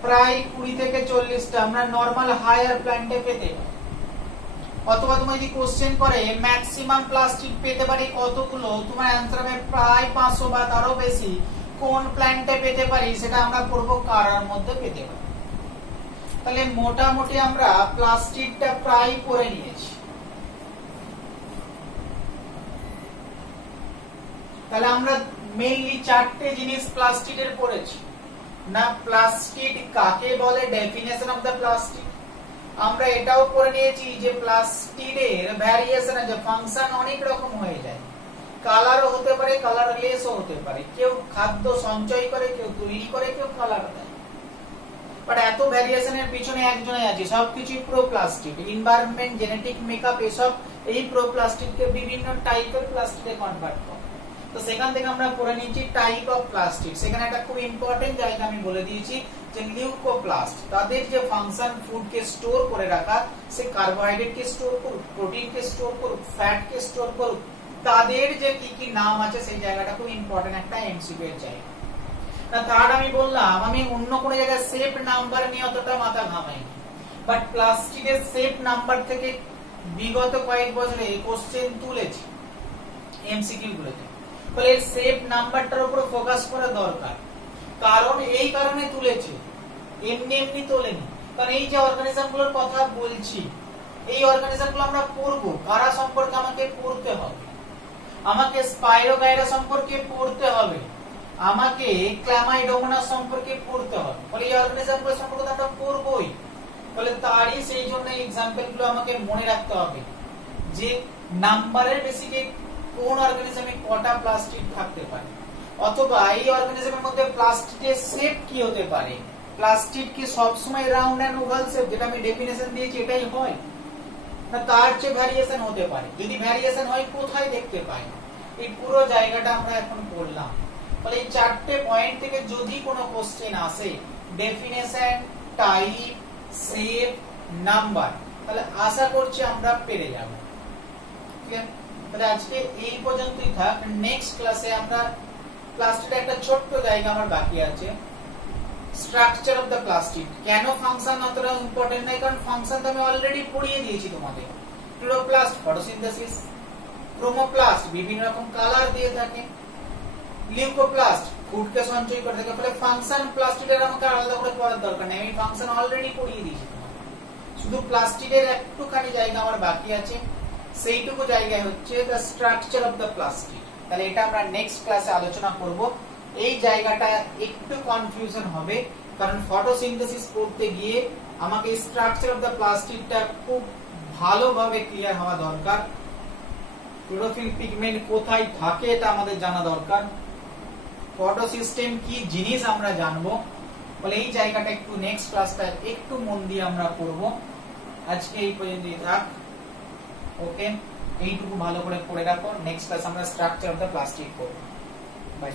প্রায় 20 থেকে 40টা আমরা নরমাল হায়ার প্ল্যান্টে পেতে পারি। অথবা তুমি যদি কোশ্চেন করে ম্যাক্সিমাম প্লাস্টিড পেতে পারি কতগুলো, তোমার অ্যানসার হবে প্রায় 500 বা তারও বেশি কোন প্ল্যান্টে পেতে পারি, সেটা আমরা পড়ব কারার মধ্যে পেতে পারি। তাহলে মোটামুটি আমরা প্লাস্টিডটা প্রায় পড়ে নিয়েছি। তাহলে আমরা মেইনলি 4টে জিনিস প্লাস্টিডের পড়েছি। না প্লাস্টিড কাকে বলে, ডেফিনেশন অফ দা প্লাস্টিড। আমরা এটাও পড়ে নিয়েছি যে প্লাস্টিডের ভ্যারিয়েশন আছে, ফাংশন অনেক রকম হয়ে যায়, কালারও হতে পারে, কালারলেসও হতে পারে, কেউ খাদ্য সঞ্চয় করে, কেউ তৈরি করে, কেউ কালার দেয়। বাট এত ভ্যারিয়েশনের পিছনে একজনই আছে, সবকিছু প্রোপ্লাস্টিড, এনভায়রনমেন্ট, জেনেটিক মেকআপ, এসব এই প্রোপ্লাস্টিডকে বিভিন্ন টাইপের প্লাস্টিডে কনভার্ট করে। তো সেখান থেকে আমরা পড়ে নিয়েছি টাইপ অফ প্লাস্টিড। সেখানে একটা খুব ইম্পর্টেন্ট জায়গা আমি বলে দিয়েছি যে লিউকোপ্লাস্ট, তাদের যে ফাংশন ফুডকে স্টোর করে রাখা, সে কার্বোহাইড্রেটকে স্টোর করুক, প্রোটিনকে স্টোর করুক, ফ্যাটকে স্টোর করুক, তাদের যে কি কি নাম আছে সেই জায়গাটা খুব ইম্পর্টেন্ট একটা এমসিকিউ এর জায়গা। না থার্ড আমি বললাম আমি অন্য কোনো জায়গায় সেফ নাম্বার নিয়ে অতটা মাথা ঘামাইনি, বাট প্লাস্টিকের সেফ নাম্বার থেকে বিগত কয়েক বছরে কোশ্চেন তুলেছি এমসিকিউ গুলোতে। ফলে সেফ নাম্বারটার উপর ফোকাস করা দরকার, কারণ এই কারণে তুলেছে, এমনি এমনি তোলেনি। কারণ এই যে অর্গানিজম গুলোর কথা বলছি, এই অর্গানিজম গুলো আমরা পড়বো, কারা সম্পর্কে আমাকে পড়তে হবে, আমাকে স্পাইরোগাইরা সম্পর্কে পড়তে হবে, আমাকে ক্লামাইডোমোনাস সম্পর্কে পড়তে হবে। ফলে এই অর্গানিজম গুলো সম্পর্কে আমরা পড়বোই। ফলে তারই সেই জন্য এক্সাম্পল গুলো আমাকে মনে রাখতে হবে যে নাম্বারের বেসিকে কোন অর্গানিজমে কটা প্লাস্টিড থাকতে পারে, অথবা এই অর্গানিজমের মধ্যে প্লাস্টিকের শেপ কি হতে পারে। প্লাস্টিড কি সবসময় রাউন্ড এন্ড ওভাল শেপ, যেটা আমি ডেফিনেশন দিয়েছি এটাই হয়, না তার চেয়ে ভ্যারিয়েশন হতে পারে, যদি ভ্যারিয়েশন হয় কোথায় দেখতে পাই, এই পুরো জায়গাটা আমরা এখন পড়লাম। ফলে এই 4টে পয়েন্ট থেকে যদি কোনো কোশ্চেন আসে, ডেফিনেশন, টাইপ, শেপ, নাম্বার, তাহলে আশা করছি আমরা পেরে যাব। ঠিক আছে। তাহলে আজকে এই পর্যন্তই থাক। নেক্সট ক্লাসে আমরা প্লাস্টিকের একটা ছোট্ট জায়গা আমার বাকি আছে, স্ট্রাকচার অফ দ্য প্লাস্টিক। কেন ফাংশন অতটা ইম্পর্টেন্ট নাই, কারণ ফাংশন তো আমি অলরেডি পড়িয়ে দিয়েছি তোমাদের। ক্লোরোপ্লাস্ট ফটোসিনথেসিস, ক্রোমোপ্লাস্ট বিভিন্ন রকম কালার দিয়ে থাকে, লিউকোপ্লাস্ট ফুডকে সঞ্চয় করে থাকে। ফলে ফাংশন প্লাস্টিকের আমাকে আলাদা করে পড়ার দরকার নেই, আমি ফাংশন অলরেডি পড়িয়ে দিয়েছি তোমাদের। শুধু প্লাস্টিকের একটুখানি জায়গা আমার বাকি আছে, সেইটুকু জায়গায় হচ্ছে the structure of the plastic. তাহলে এটা আমরা নেক্সট ক্লাসে আলোচনা করব। এই জায়গাটা একটু কনফিউশন হবে, কারণ ফটোসিনথেসিস পড়তে গিয়ে আমাকে স্ট্রাকচার অফ দ্য প্লাস্টিকটা খুব ভালোভাবে ক্লিয়ার হওয়া দরকার। ক্লোরোফিল পিগমেন্ট কোথায় থাকে এটা আমাদের জানা দরকার, ফটোসিস্টেম কি জিনিস আমরা জানবো। বলে এই জায়গাটা একটু নেক্সট ক্লাসটা একটু মন দিয়ে আমরা করব। আজকে এই পর্যন্তই থাক। ওকে, এইটুকু ভালো করে পড়ে রাখো। নেক্সট ক্লাস আমরা স্ট্রাকচার অফ দ্য প্লাস্টিক করব। বাই।